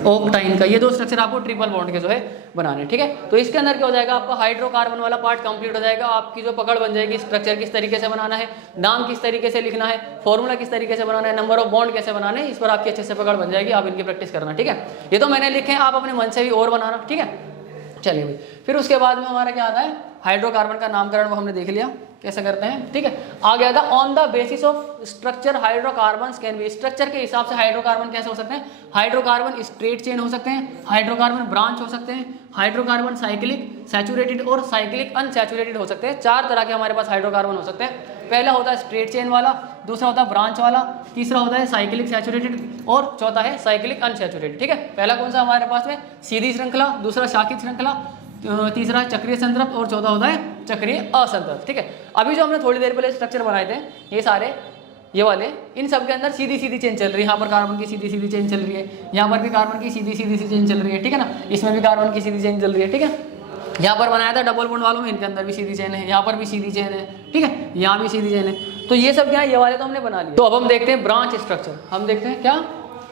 ऑक्टाइन का। ये 2 स्ट्रक्चर आपको ट्रिपल बॉन्ड के जो है बनाने, ठीक है। तो इसके अंदर क्या हो जाएगा, आपका हाइड्रोकार्बन वाला पार्ट कंप्लीट हो जाएगा। आपकी जो पकड़ बन जाएगी, स्ट्रक्चर किस तरीके से बनाना है, नाम किस तरीके से लिखना है, फॉर्मूला किस तरीके से बनाना है, नंबर ऑफ बॉन्ड कैसे बनाने हैं, इस पर आपकी अच्छे से पकड़ बन जाएगी। आप इनकी प्रैक्टिस करना, ठीक है। ये तो मैंने लिखे हैं, आप अपने मन से भी और बनाना, ठीक है। चलिए भाई, फिर उसके बाद में हमारा क्या आता है, हाइड्रोकार्बन का नामकरण, वो हमने देख लिया कैसे करते हैं, ठीक है। आ गया था on the basis of structure hydrocarbons can be, structure के हिसाब से हाइड्रोकार्बन कैसे हो सकते हैं, हाइड्रोकार्बन स्ट्रेट चेन हो सकते हैं, हाइड्रोकार्बन ब्रांच हो सकते हैं, हाइड्रोकार्बन साइक्लिक सैचुरेटेड और साइक्लिक अनसैचुरेटेड हो सकते हैं। 4 तरह के हमारे पास हाइड्रोकार्बन हो सकते हैं। पहला होता है स्ट्रेट चेन वाला, दूसरा होता है ब्रांच वाला, तीसरा होता है साइक्लिक सैचुरेटेड और चौथा है साइक्लिक अनसैचुरेटेड, ठीक है। पहला कौन सा हमारे पास में, सीधी श्रृंखला, दूसरा शाखित श्रृंखला, तीसरा चक्रीय संतृप्त और चौथा होता है चक्रीय असंतृप्त, ठीक है। अभी जो हमने थोड़ी देर पहले स्ट्रक्चर बनाए थे, ये सारे ये वाले, इन सब के अंदर सीधी सीधी चेन चल रही है। यहाँ पर कार्बन की सीधी सीधी चेन चल रही है, यहाँ पर भी कार्बन की सीधी सीधी सी चेन चल रही है, ठीक है ना। इसमें भी कार्बन की सीधी चेन चल रही है, ठीक है। यहाँ पर बनाया था डबल बॉन्ड वालों में, इनके अंदर भी सीधी चेन है, यहाँ पर भी सीधी चेन है, ठीक है, यहाँ भी सीधी चेन है। तो ये सब क्या है, ये वाले तो हमने बना लिए। तो अब हम देखते हैं ब्रांच स्ट्रक्चर, हम देखते हैं क्या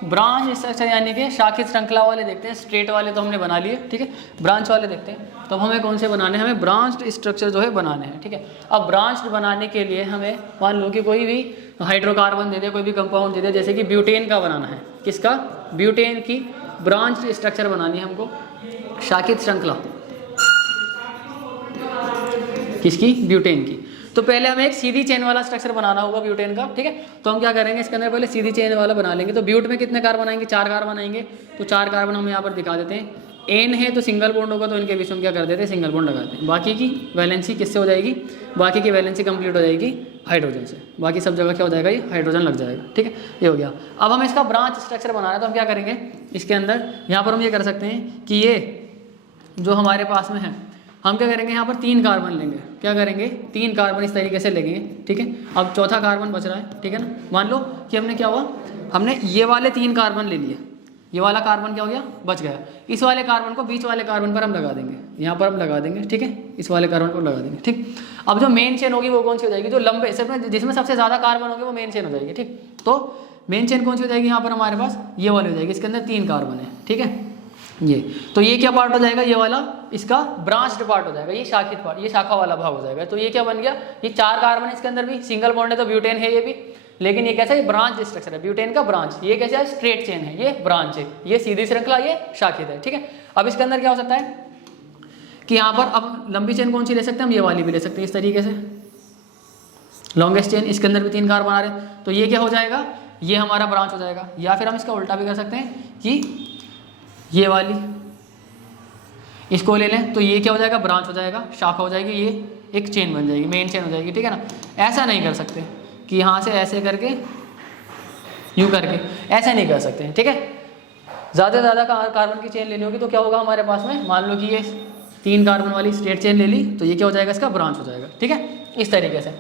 ब्रांच स्ट्रक्चर, यानी कि शाखित श्रृंखला वाले देखते हैं। स्ट्रेट वाले तो हमने बना लिए, ठीक है। ब्रांच वाले देखते हैं। तो हमें कौन से बनाने हैं, हमें ब्रांच स्ट्रक्चर जो है बनाने हैं, ठीक है। अब ब्रांच बनाने के लिए हमें मान लो कि कोई भी हाइड्रोकार्बन दे दे, कोई भी कंपाउंड दे दे, जैसे कि ब्यूटेन का बनाना है, किसका, ब्यूटेन की ब्रांच स्ट्रक्चर बनानी है हमको, शाखित श्रृंखला किसकी, ब्यूटेन की। तो पहले हमें एक सीधी चेन वाला स्ट्रक्चर बनाना होगा ब्यूटेन का, ठीक है। तो हम क्या करेंगे, इसके अंदर पहले सीधी चेन वाला बना लेंगे। तो ब्यूट में कितने कार्बन आएंगे, 4 कार्बन आएंगे। तो 4 कार्बन हम यहाँ पर दिखा देते हैं। एन है तो सिंगल बॉन्ड होगा, तो इनके बीच में क्या कर देते हैं, सिंगल बॉन्ड लगाते हैं। बाकी की वैलेंसी किससे हो जाएगी, बाकी की वैलेंसी कंप्लीट हो जाएगी हाइड्रोजन से। बाकी सब जगह क्या हो जाएगा, ये हाइड्रोजन लग जाएगा, ठीक है। ये हो गया। अब हम इसका ब्रांच स्ट्रक्चर बनाना है, तो हम क्या करेंगे, इसके अंदर यहाँ पर हम ये कर सकते हैं कि ये जो हमारे पास में है, हम क्या करेंगे, यहाँ पर 3 कार्बन लेंगे। क्या करेंगे, 3 कार्बन इस तरीके से लेंगे, ठीक है। अब चौथा कार्बन बच रहा है, ठीक है ना। मान लो कि हमने क्या हुआ, हमने ये वाले 3 कार्बन ले लिए, ये वाला कार्बन क्या हो गया, बच गया। इस वाले कार्बन को बीच वाले कार्बन पर हम लगा देंगे, यहाँ पर हम लगा देंगे, ठीक है। इस वाले कार्बन को लगा देंगे, ठीक। अब जो मेन चेन होगी वो कौन सी हो जाएगी, जो लंबे जिसमें सबसे ज़्यादा कार्बन होंगे वो मेन चेन हो जाएगी, ठीक। तो मेन चेन कौन सी हो जाएगी, यहाँ पर हमारे पास ये वाली हो जाएगी, इसके अंदर 3 कार्बन है, ठीक है। ये तो ये क्या पार्ट हो जाएगा, ये वाला इसका ब्रांच्ड पार्ट हो जाएगा, ये शाखित पार्ट, ये शाखा वाला भाग हो जाएगा। तो ये क्या बन गया, ये 4 कार्बन है, इसके अंदर भी सिंगल बॉन्ड है तो ब्यूटेन है, ये भी लेकिन ये कैसा है, ब्रांच स्ट्रक्चर है, ब्यूटेन का ब्रांच। ये कैसा है, स्ट्रेट चेन है, ये ब्रांच है, ये सीधी श्रृंखला, ये शाखित है, ठीक है। अब इसके अंदर क्या हो सकता है कि यहाँ पर अब लंबी चेन कौन सी ले सकते हैं हम, ये वाली भी ले सकते हैं इस तरीके से, लॉन्गेस्ट चेन, इसके अंदर भी 3 कार्बन आ रहे हैं, तो ये क्या हो जाएगा, ये हमारा ब्रांच हो जाएगा। या फिर हम इसका उल्टा भी कर सकते हैं कि ये वाली इसको ले लें, तो ये क्या हो जाएगा, ब्रांच हो जाएगा, शाखा हो जाएगी, ये एक चेन बन जाएगी, मेन चेन हो जाएगी, ठीक है ना। ऐसा नहीं कर सकते कि यहाँ से ऐसे करके यूँ करके, ऐसा नहीं कर सकते, ठीक है। ज़्यादा से ज़्यादा कार्बन की चेन लेनी होगी तो क्या होगा हमारे पास में, मान लो कि ये 3 कार्बन वाली स्ट्रेट चेन ले ली, तो ये क्या हो जाएगा, इसका ब्रांच हो जाएगा, ठीक है, इस तरीके से,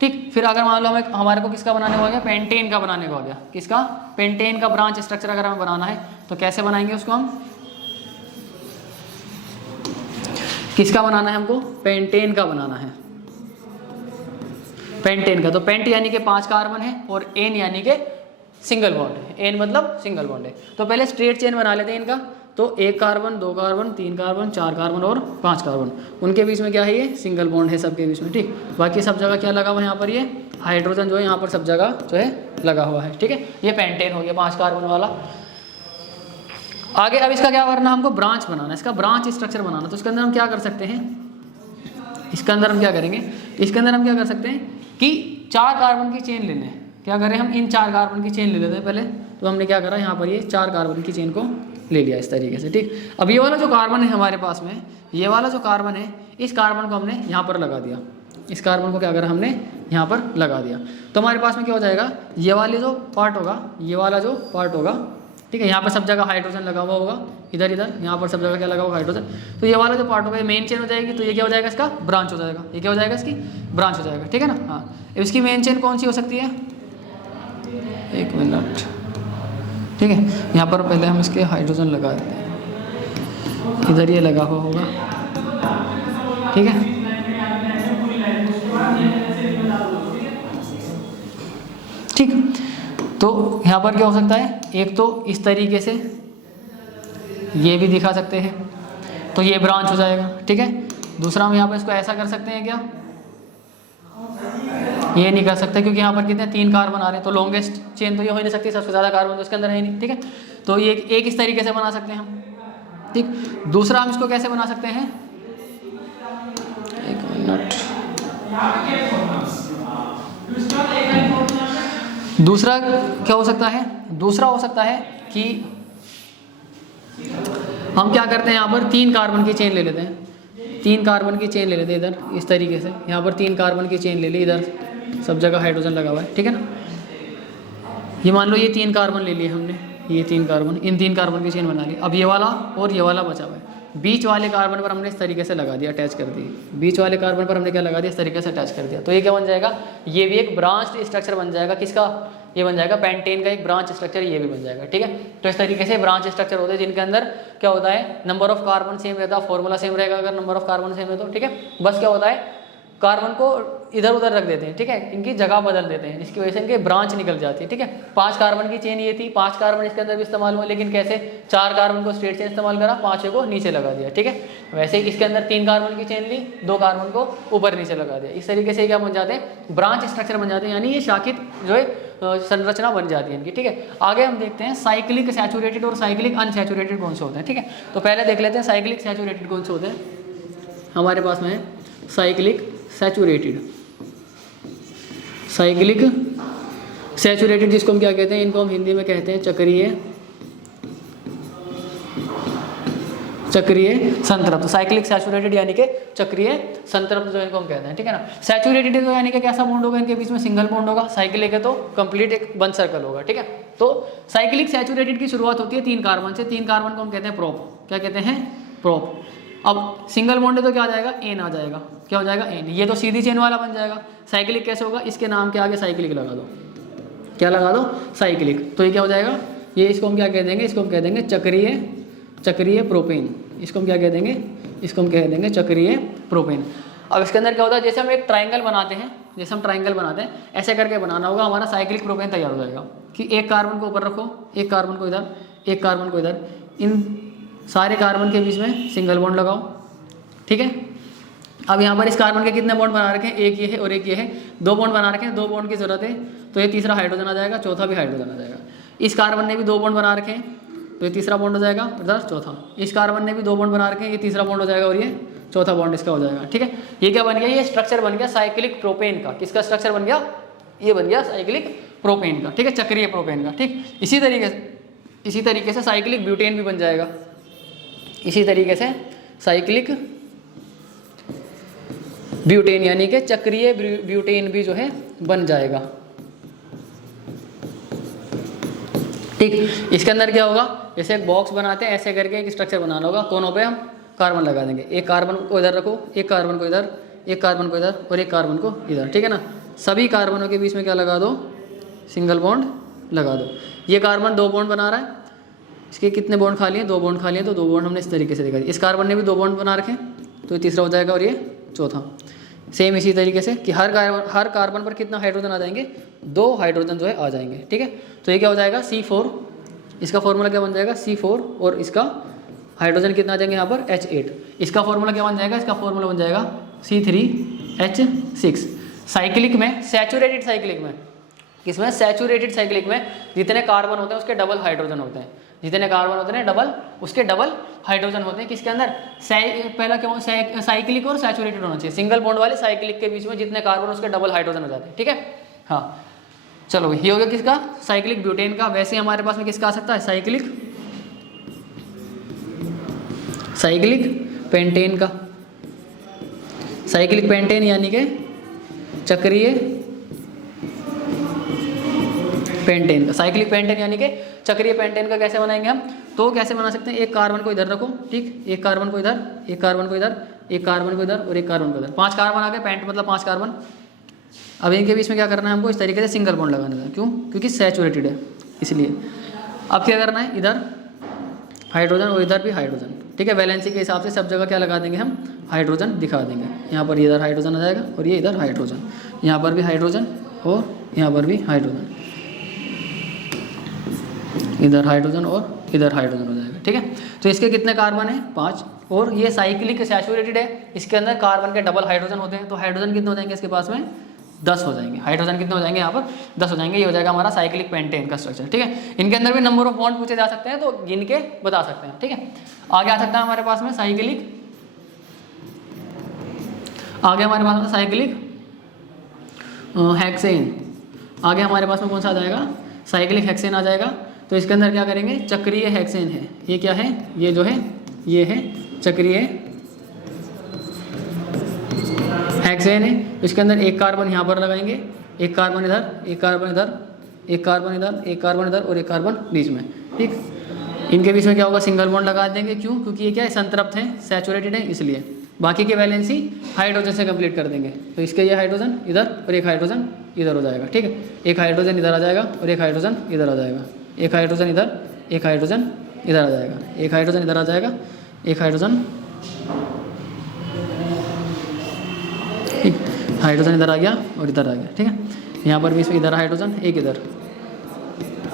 ठीक। फिर अगर मान लो हमें हमारे को किसका बनाने को हो गया, पेंटेन का बनाने को हो गया, किसका, पेंटेन का ब्रांच स्ट्रक्चर अगर हमें बनाना है तो कैसे बनाएंगे उसको हम, किसका बनाना है हमको, पेंटेन का बनाना है, पेंटेन का। तो पेंट यानी कि 5 कार्बन है और एन यानी कि सिंगल बॉन्ड है, एन मतलब सिंगल बॉन्ड है। तो पहले स्ट्रेट चेन बना लेते हैं इनका, तो 1 कार्बन 2 कार्बन 3 कार्बन 4 कार्बन और 5 कार्बन, उनके बीच में क्या है, ये सिंगल बॉन्ड है सबके बीच में, ठीक। बाकी सब जगह क्या लगा हुआ है यहाँ पर, ये हाइड्रोजन जो है यहाँ पर सब जगह जो है लगा हुआ है, ठीक है। ये पेंटेन हो गया 5 कार्बन वाला। आगे अब इसका क्या करना, हमको ब्रांच बनाना, इसका ब्रांच स्ट्रक्चर बनाना। तो इसके अंदर हम क्या कर सकते हैं, इसके अंदर हम क्या करेंगे, इसके अंदर हम क्या कर सकते हैं कि 4 कार्बन की चेन ले लें। क्या करें हम, इन 4 कार्बन की चेन ले लेते हैं पहले। तो हमने क्या करा, यहाँ पर ये 4 कार्बन की चेन को ले लिया इस तरीके से, ठीक। अब ये वाला जो कार्बन है हमारे पास में, ये वाला जो कार्बन है, इस कार्बन को हमने यहाँ पर लगा दिया, इस कार्बन को क्या करा हमने यहाँ पर लगा दिया। तो हमारे पास में क्या हो जाएगा, ये वाले जो पार्ट होगा, ये वाला जो पार्ट होगा, ठीक है, यहाँ पर सब जगह हाइड्रोजन लगा हुआ होगा, इधर इधर यहाँ पर सब जगह क्या लगा हुआ, हाइड्रोजन। तो ये वाला जो पार्ट होगा ये मेन चेन हो जाएगी, तो ये क्या हो जाएगा, इसका ब्रांच हो जाएगा, ये क्या हो जाएगा, इसकी ब्रांच हो जाएगा, ठीक है ना। हाँ, इसकी मेन चेन कौन सी हो सकती है, 1 मिनट, ठीक है। यहाँ पर पहले हम इसके हाइड्रोजन लगा देते हैं, इधर ये लगा हुआ होगा, ठीक है। ठीक, तो यहाँ पर क्या हो सकता है, एक तो इस तरीके से ये भी दिखा सकते हैं, तो ये ब्रांच हो जाएगा, ठीक है। दूसरा हम यहाँ पर इसको ऐसा कर सकते हैं क्या, ये नहीं कर सकते क्योंकि यहाँ पर कितने 3 कार्बन आ रहे हैं, तो लॉन्गेस्ट चेन तो ये हो नहीं सकती, सबसे ज़्यादा कार्बन तो इसके अंदर है नहीं, ठीक है। तो ये एक इस तरीके से बना सकते हैं हम, ठीक। दूसरा हम इसको कैसे बना सकते हैं, 1 मिनट, दूसरा क्या हो सकता है, दूसरा हो सकता है कि हम क्या करते हैं, यहाँ पर 3 कार्बन की चेन ले लेते हैं, 3 कार्बन की चेन ले लेते हैं इधर इस तरीके से, यहाँ पर 3 कार्बन की चेन ले ली, इधर सब जगह हाइड्रोजन लगा हुआ है, ठीक है ना। ये मान लो ये 3 कार्बन ले लिए हमने, ये 3 कार्बन, इन 3 कार्बन की चेन बना ली। अब ये वाला और ये वाला बचा हुआ है, बीच वाले कार्बन पर हमने इस तरीके से लगा दिया, अटैच कर दी, बीच वाले कार्बन पर हमने क्या लगा दिया, इस तरीके से अटैच कर दिया। तो ये क्या बन जाएगा, ये भी एक ब्रांच स्ट्रक्चर बन जाएगा, किसका, ये बन जाएगा पेंटेन का एक ब्रांच स्ट्रक्चर, ये भी बन जाएगा, ठीक है। तो इस तरीके से ब्रांच स्ट्रक्चर होते हैं जिनके अंदर क्या होता है, नंबर ऑफ कार्बन सेम रहता है, फॉर्मूला सेम रहेगा अगर नंबर ऑफ कार्बन सेम है तो, ठीक है। बस क्या होता है, कार्बन को इधर उधर रख देते हैं, ठीक है, इनकी जगह बदल देते हैं, जिसकी वजह से इनके ब्रांच निकल जाती है, ठीक है। 5 कार्बन की चेन ये थी, 5 कार्बन इसके अंदर भी इस्तेमाल हुआ, लेकिन कैसे, 4 कार्बन को स्ट्रेट चेन इस्तेमाल करा, 5 को नीचे लगा दिया, ठीक है। वैसे ही इसके अंदर 3 कार्बन की चेन ली, 2 कार्बन को ऊपर नीचे लगा दिया, इस तरीके से क्या बन जाते हैं, ब्रांच स्ट्रक्चर बन जाते हैं, यानी ये शाखित जो है संरचना बन जाती है इनकी, ठीक है। आगे हम देखते हैं साइक्लिक सैचुरेटेड और साइक्लिक अनसैचुरेटेड कौन से होते हैं, ठीक है। तो पहले देख लेते हैं साइक्लिक सैचुरेटेड कौन से होते हैं। हमारे पास में है साइक्लिक सैचुरेटेड, साइक्लिक सैचुरेटेड जिसको हम क्या कहते हैं, इनको हम हिंदी में कहते हैं चक्रीय संतृप्त। साइक्लिक सैचुरेटेड यानी कि चक्रीय संतृप्त जो इनको हम कहते हैं, ठीक है ना। सैचुरेटेड तो यानी कि कैसा बॉन्ड होगा, इनके बीच में सिंगल बॉन्ड होगा, साइक्लिक है तो कंप्लीट एक वन सर्कल होगा, ठीक है। तो साइक्लिक सैचुरेटेड की शुरुआत होती है 3 कार्बन से, 3 कार्बन को हम कहते हैं प्रोप, क्या कहते हैं, प्रोप। अब सिंगल बॉन्ड है तो क्या आ जाएगा, एन आ जाएगा, क्या हो जाएगा, एन। ये तो सीधी चेन वाला बन जाएगा। साइक्लिक कैसे होगा, इसके नाम के आगे साइक्लिक लगा दो, क्या लगा दो, साइक्लिक। तो ये क्या हो जाएगा, ये इसको हम क्या कह देंगे, इसको हम कह देंगे चक्रीय प्रोपेन, इसको हम क्या कह देंगे, इसको हम कह देंगे चक्रीय प्रोपेन। अब इसके अंदर क्या होता है, जैसे हम एक ट्राइंगल बनाते हैं, जैसे हम ट्राइंगल बनाते हैं ऐसे करके बनाना होगा, हमारा साइक्लिक प्रोपेन तैयार हो जाएगा कि 1 कार्बन को ऊपर रखो, 1 कार्बन को इधर, 1 कार्बन को इधर, इन सारे कार्बन के बीच में सिंगल बॉन्ड लगाओ, ठीक है। अब यहाँ पर इस कार्बन के कितने बॉन्ड बना रखे हैं, एक ये है और एक ये है, 2 बॉन्ड बना रखे हैं, 2 बॉन्ड की जरूरत है। तो ये तीसरा हाइड्रोजन आ जाएगा, चौथा भी हाइड्रोजन आ जाएगा। इस कार्बन ने भी 2 बॉन्ड बना रखे हैं तो ये तीसरा बॉन्ड हो जाएगा, इधर चौथा। इस कार्बन ने भी 2 बॉन्ड बना रखे हैं, ये तीसरा बॉन्ड हो जाएगा और ये चौथा बॉन्ड इसका हो जाएगा। ठीक है, ये क्या बन गया, ये स्ट्रक्चर बन गया साइक्लिक प्रोपेन का। किसका स्ट्रक्चर बन गया, ये बन गया साइक्लिक प्रोपेन का। ठीक है, चक्रीय प्रोपेन का। ठीक, इसी तरीके से साइक्लिक ब्यूटेन भी बन जाएगा। इसी तरीके से साइक्लिक ब्यूटेन यानी कि चक्रीय ब्यूटेन भी जो है बन जाएगा। ठीक, इसके अंदर क्या होगा, जैसे एक बॉक्स बनाते हैं ऐसे करके एक स्ट्रक्चर बनाना होगा, कोनों पे हम कार्बन लगा देंगे। एक कार्बन को इधर रखो, एक कार्बन को इधर, एक कार्बन को इधर और एक कार्बन को इधर। ठीक है ना, सभी कार्बनों के बीच में क्या लगा दो, सिंगल बॉन्ड लगा दो। ये कार्बन 2 बॉन्ड बना रहा है, इसके कितने बॉन्ड खाली हैं, 2 बॉन्ड खाली हैं, तो 2 बॉन्ड हमने इस तरीके से दिखा दिया। इस कार्बन ने भी 2 बॉन्ड बना रखे तो ये तीसरा हो जाएगा और ये चौथा। सेम इसी तरीके से कि हर कार्बन पर कितना हाइड्रोजन आ जाएंगे, 2 हाइड्रोजन जो है आ जाएंगे। ठीक है, तो ये क्या हो जाएगा C4, इसका फॉर्मूला क्या बन जाएगा C4 और इसका हाइड्रोजन कितना आ जाएंगे यहाँ पर H8। इसका फॉर्मूला क्या बन जाएगा, इसका फॉर्मूला बन जाएगा C3H6। साइक्लिक में, सैचुरेटेड साइक्लिक में, किसमें, सैचुरेटेड साइक्लिक में जितने कार्बन होते हैं उसके डबल हाइड्रोजन होते हैं। जितने कार्बन होते हैं डबल, उसके डबल हाइड्रोजन होते हैं। किसके अंदर, पहला क्या, साइक्लिक और सैचुरेटेड होना चाहिए। सिंगल बॉन्ड वाले साइक्लिक के बीच में जितने कार्बन उसके डबल हाइड्रोजन हो जाते हैं। ठीक है, हाँ चलो ये हो गया किसका, साइक्लिक ब्यूटेन का। वैसे हमारे पास में किसका आ सकता है, साइक्लिक पेंटेन का। साइक्लिक पेंटेन यानी कि चक्रीय पेंटेन का। साइक्लिक पेंटेन यानी कि चक्रीय पेंटेन का कैसे बनाएंगे हम, तो कैसे बना सकते हैं, एक कार्बन को इधर रखो, ठीक, एक कार्बन को इधर, एक कार्बन को इधर, एक कार्बन को इधर और एक कार्बन को इधर। 5 कार्बन आ गए, पेंट मतलब 5 कार्बन। अब इनके बीच में क्या करना है हमको, इस तरीके से सिंगल बॉन्ड लगाना है। क्यों, क्योंकि सैचुरेटेड है इसलिए। अब क्या करना है, इधर हाइड्रोजन और इधर भी हाइड्रोजन। ठीक है, वैलेंसी के हिसाब से सब जगह क्या लगा देंगे हम, हाइड्रोजन दिखा देंगे। यहाँ पर इधर हाइड्रोजन आ जाएगा और ये इधर हाइड्रोजन, यहाँ पर भी हाइड्रोजन और यहाँ पर भी हाइड्रोजन, इधर हाइड्रोजन और इधर हाइड्रोजन हो जाएगा। ठीक है, तो इसके कितने कार्बन है, 5। और ये साइक्लिक सैचुरेटेड है, इसके अंदर कार्बन के डबल हाइड्रोजन होते हैं। तो हाइड्रोजन कितने हो जाएंगे इसके पास में, 10 हो जाएंगे। हाइड्रोजन कितने हो जाएंगे यहाँ पर, 10 हो जाएंगे। ये हो जाएगा हमारा साइक्लिक पेंटेन का स्ट्रक्चर। ठीक है, इनके अंदर भी नंबर ऑफ बॉन्ड पूछे जा सकते हैं तो गिन के बता सकते हैं। ठीक है, आगे आ सकता है हमारे पास में साइक्लिक, आगे हमारे पास में साइक्लिक हेक्सेन। आगे हमारे पास में कौन सा आ जाएगा, साइक्लिक हेक्सेन आ जाएगा। तो इसके अंदर क्या करेंगे, चक्रीय हेक्सेन है। ये क्या है, ये जो है ये है चक्रीय हेक्सेन है। इसके अंदर एक कार्बन यहाँ पर लगाएंगे, एक कार्बन इधर, एक कार्बन इधर, एक कार्बन इधर, एक कार्बन इधर और एक कार्बन बीच में। ठीक, इनके बीच में क्या होगा, सिंगल बॉन्ड लगा देंगे। क्यों, क्योंकि ये क्या है, संतृप्त है, सैचुरेटेड है, इसलिए। बाकी की वैलेंसी हाइड्रोजन से कंप्लीट कर देंगे। तो इसके ये हाइड्रोजन इधर और एक हाइड्रोजन इधर हो जाएगा। ठीक है, एक हाइड्रोजन इधर आ जाएगा और एक हाइड्रोजन इधर आ जाएगा, एक हाइड्रोजन इधर, एक हाइड्रोजन इधर आ जाएगा, एक हाइड्रोजन इधर आ जाएगा, एक हाइड्रोजन, ठीक, हाइड्रोजन इधर आ गया और इधर आ गया। ठीक है, यहाँ पर भी इसमें इधर हाइड्रोजन, एक इधर,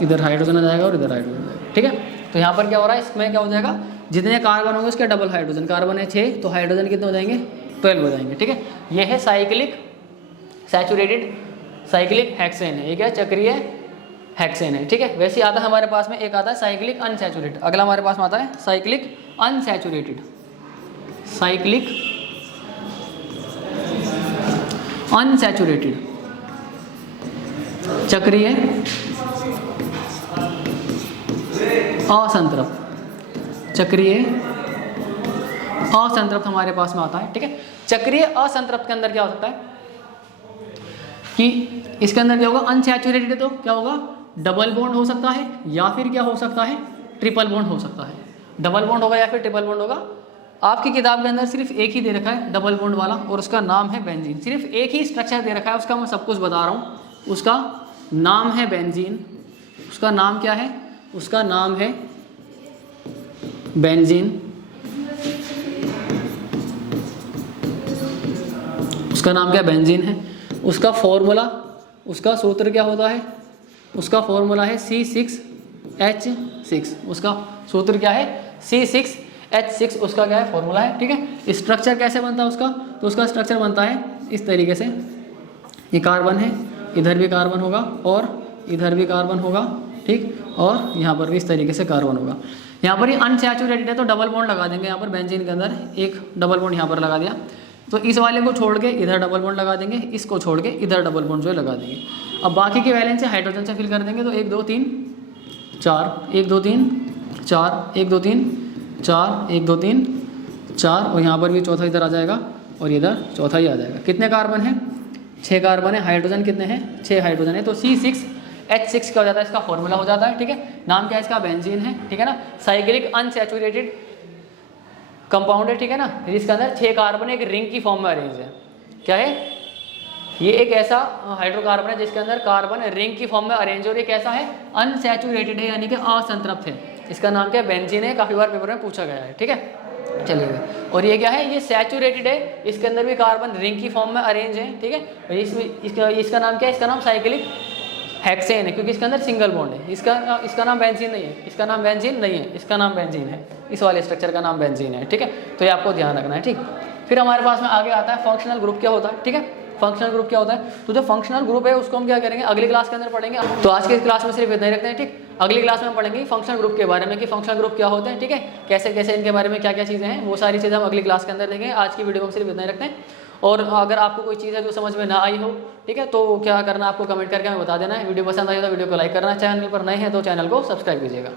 इधर हाइड्रोजन आ जाएगा और इधर हाइड्रोजन आ जाएगा। ठीक है, तो यहाँ पर क्या हो रहा है, इसमें क्या हो जाएगा, जितने कार्बन होंगे उसके डबल हाइड्रोजन। कार्बन है 6 तो हाइड्रोजन कितने हो जाएंगे, 12 हो जाएंगे। ठीक है, ये है साइक्लिक सैचुरेटेड साइक्लिक हेक्सेन है। ये क्या, चक्रीय हेक्सेन है। ठीक है, वैसे आता है हमारे पास में एक आता है साइक्लिक अनसैचुरेटेड। अगला हमारे पास में आता है साइक्लिक अनसैचुरेटेड। साइक्लिक अनसैचुरेटेड चक्रीय असंतृप्त, चक्रीय असंतृप्त हमारे पास में आता है। ठीक है, चक्रीय असंतृप्त के अंदर क्या हो सकता है कि इसके अंदर क्या होगा, अनसैचुरेटेड है तो क्या होगा, डबल बॉन्ड हो सकता है या फिर क्या हो सकता है, ट्रिपल बॉन्ड हो सकता है। डबल बॉन्ड होगा या फिर ट्रिपल बॉन्ड होगा। आपकी किताब के अंदर सिर्फ एक ही दे रखा है डबल बॉन्ड वाला और उसका नाम है बेंजीन। सिर्फ एक ही स्ट्रक्चर दे रखा है, उसका मैं सब कुछ बता रहा हूँ। उसका नाम है बेंजीन। उसका नाम क्या है, उसका नाम है बेंजीन। उसका नाम क्या, बेंजीन है। उसका फॉर्मूला, उसका सूत्र क्या होता है, उसका फॉर्मूला है C6H6। उसका सूत्र क्या है, C6H6 उसका क्या है, फॉर्मूला है। ठीक है, स्ट्रक्चर कैसे बनता है उसका, तो उसका स्ट्रक्चर बनता है इस तरीके से। ये कार्बन है, इधर भी कार्बन होगा और इधर भी कार्बन होगा, ठीक, और यहाँ पर भी इस तरीके से कार्बन होगा। यहाँ पर ये अनसैचुरेटेड है तो डबल बॉन्ड लगा देंगे यहाँ पर बेंजीन के अंदर, एक डबल बॉन्ड यहाँ पर लगा दिया। तो इस वाले को छोड़ के इधर डबल बॉन्ड लगा देंगे, इसको छोड़ के इधर डबल बॉन्ड जो है लगा देंगे। अब बाकी की वैलेंस हाइड्रोजन से फिल कर देंगे, तो 1 2 3 4, 1 2 3 4, 1 2 3 4, 1 2 3 4, और यहाँ पर भी चौथा इधर आ जाएगा और इधर चौथा ही आ जाएगा। कितने कार्बन है? 6 कार्बन है। हाइड्रोजन कितने हैं? 6 हाइड्रोजन है। तो C6H6 क्या हो जाता है, इसका फॉर्मूला हो जाता है, ठीक है। नाम क्या है इसका? बेंजीन है, ठीक है ना। साइक्लिक अनसैचुरेटेड कंपाउंड है, ठीक है ना, जिसके अंदर 6 कार्बन एक रिंग की फॉर्म में अरेंज है। क्या है ये? एक ऐसा हाइड्रोकार्बन है जिसके अंदर कार्बन रिंग की फॉर्म में अरेंज है, और ये कैसा है? अनसैचुरेटेड है, यानी कि असंतृप्त है। इसका नाम क्या है? बेंजीन है। काफ़ी बार पेपर में पूछा गया है, ठीक है। चलिए, और ये क्या है? ये सैचुरेटेड है, इसके अंदर भी कार्बन रिंग की फॉर्म में अरेंज है, ठीक है। और इसका नाम क्या है? इसका नाम साइक्लिक हेक्सेन है, क्योंकि इसके अंदर सिंगल बॉन्ड है। इसका नाम बेंजीन नहीं है, इसका नाम बेंजीन नहीं है, इसका नाम बेंजीन है। इस वाले स्ट्रक्चर का नाम बेंजीन है, ठीक है। तो ये आपको ध्यान रखना है, ठीक। फिर हमारे पास में आगे आता है फंक्शनल ग्रुप क्या होता है, ठीक है। फंक्शनल ग्रुप क्या होता है? तो जो फंक्शनल ग्रुप है उसको हम क्या करेंगे, अगली क्लास के अंदर पढ़ेंगे। तो आज के क्लास में सिर्फ इतना ही रखते हैं, ठीक। अगली क्लास में हम पढ़ेंगे फंक्शनल ग्रुप के बारे में, कि फंक्शनल ग्रुप क्या होते हैं, ठीक है, कैसे कैसे इनके बारे में क्या क्या चीज़ें हैं, वो सारी चीज़ें हम अगली क्लास के अंदर देखेंगे। आज की वीडियो में सिर्फ इतना ही रखते हैं। और अगर आपको कोई चीज़ है जो समझ में ना आई हो, ठीक है, तो क्या करना, आपको कमेंट करके हमें बता देना है। वीडियो पसंद आई तो वीडियो को लाइक करना, चैनल पर नए हैं तो चैनल को सब्सक्राइब कीजिएगा।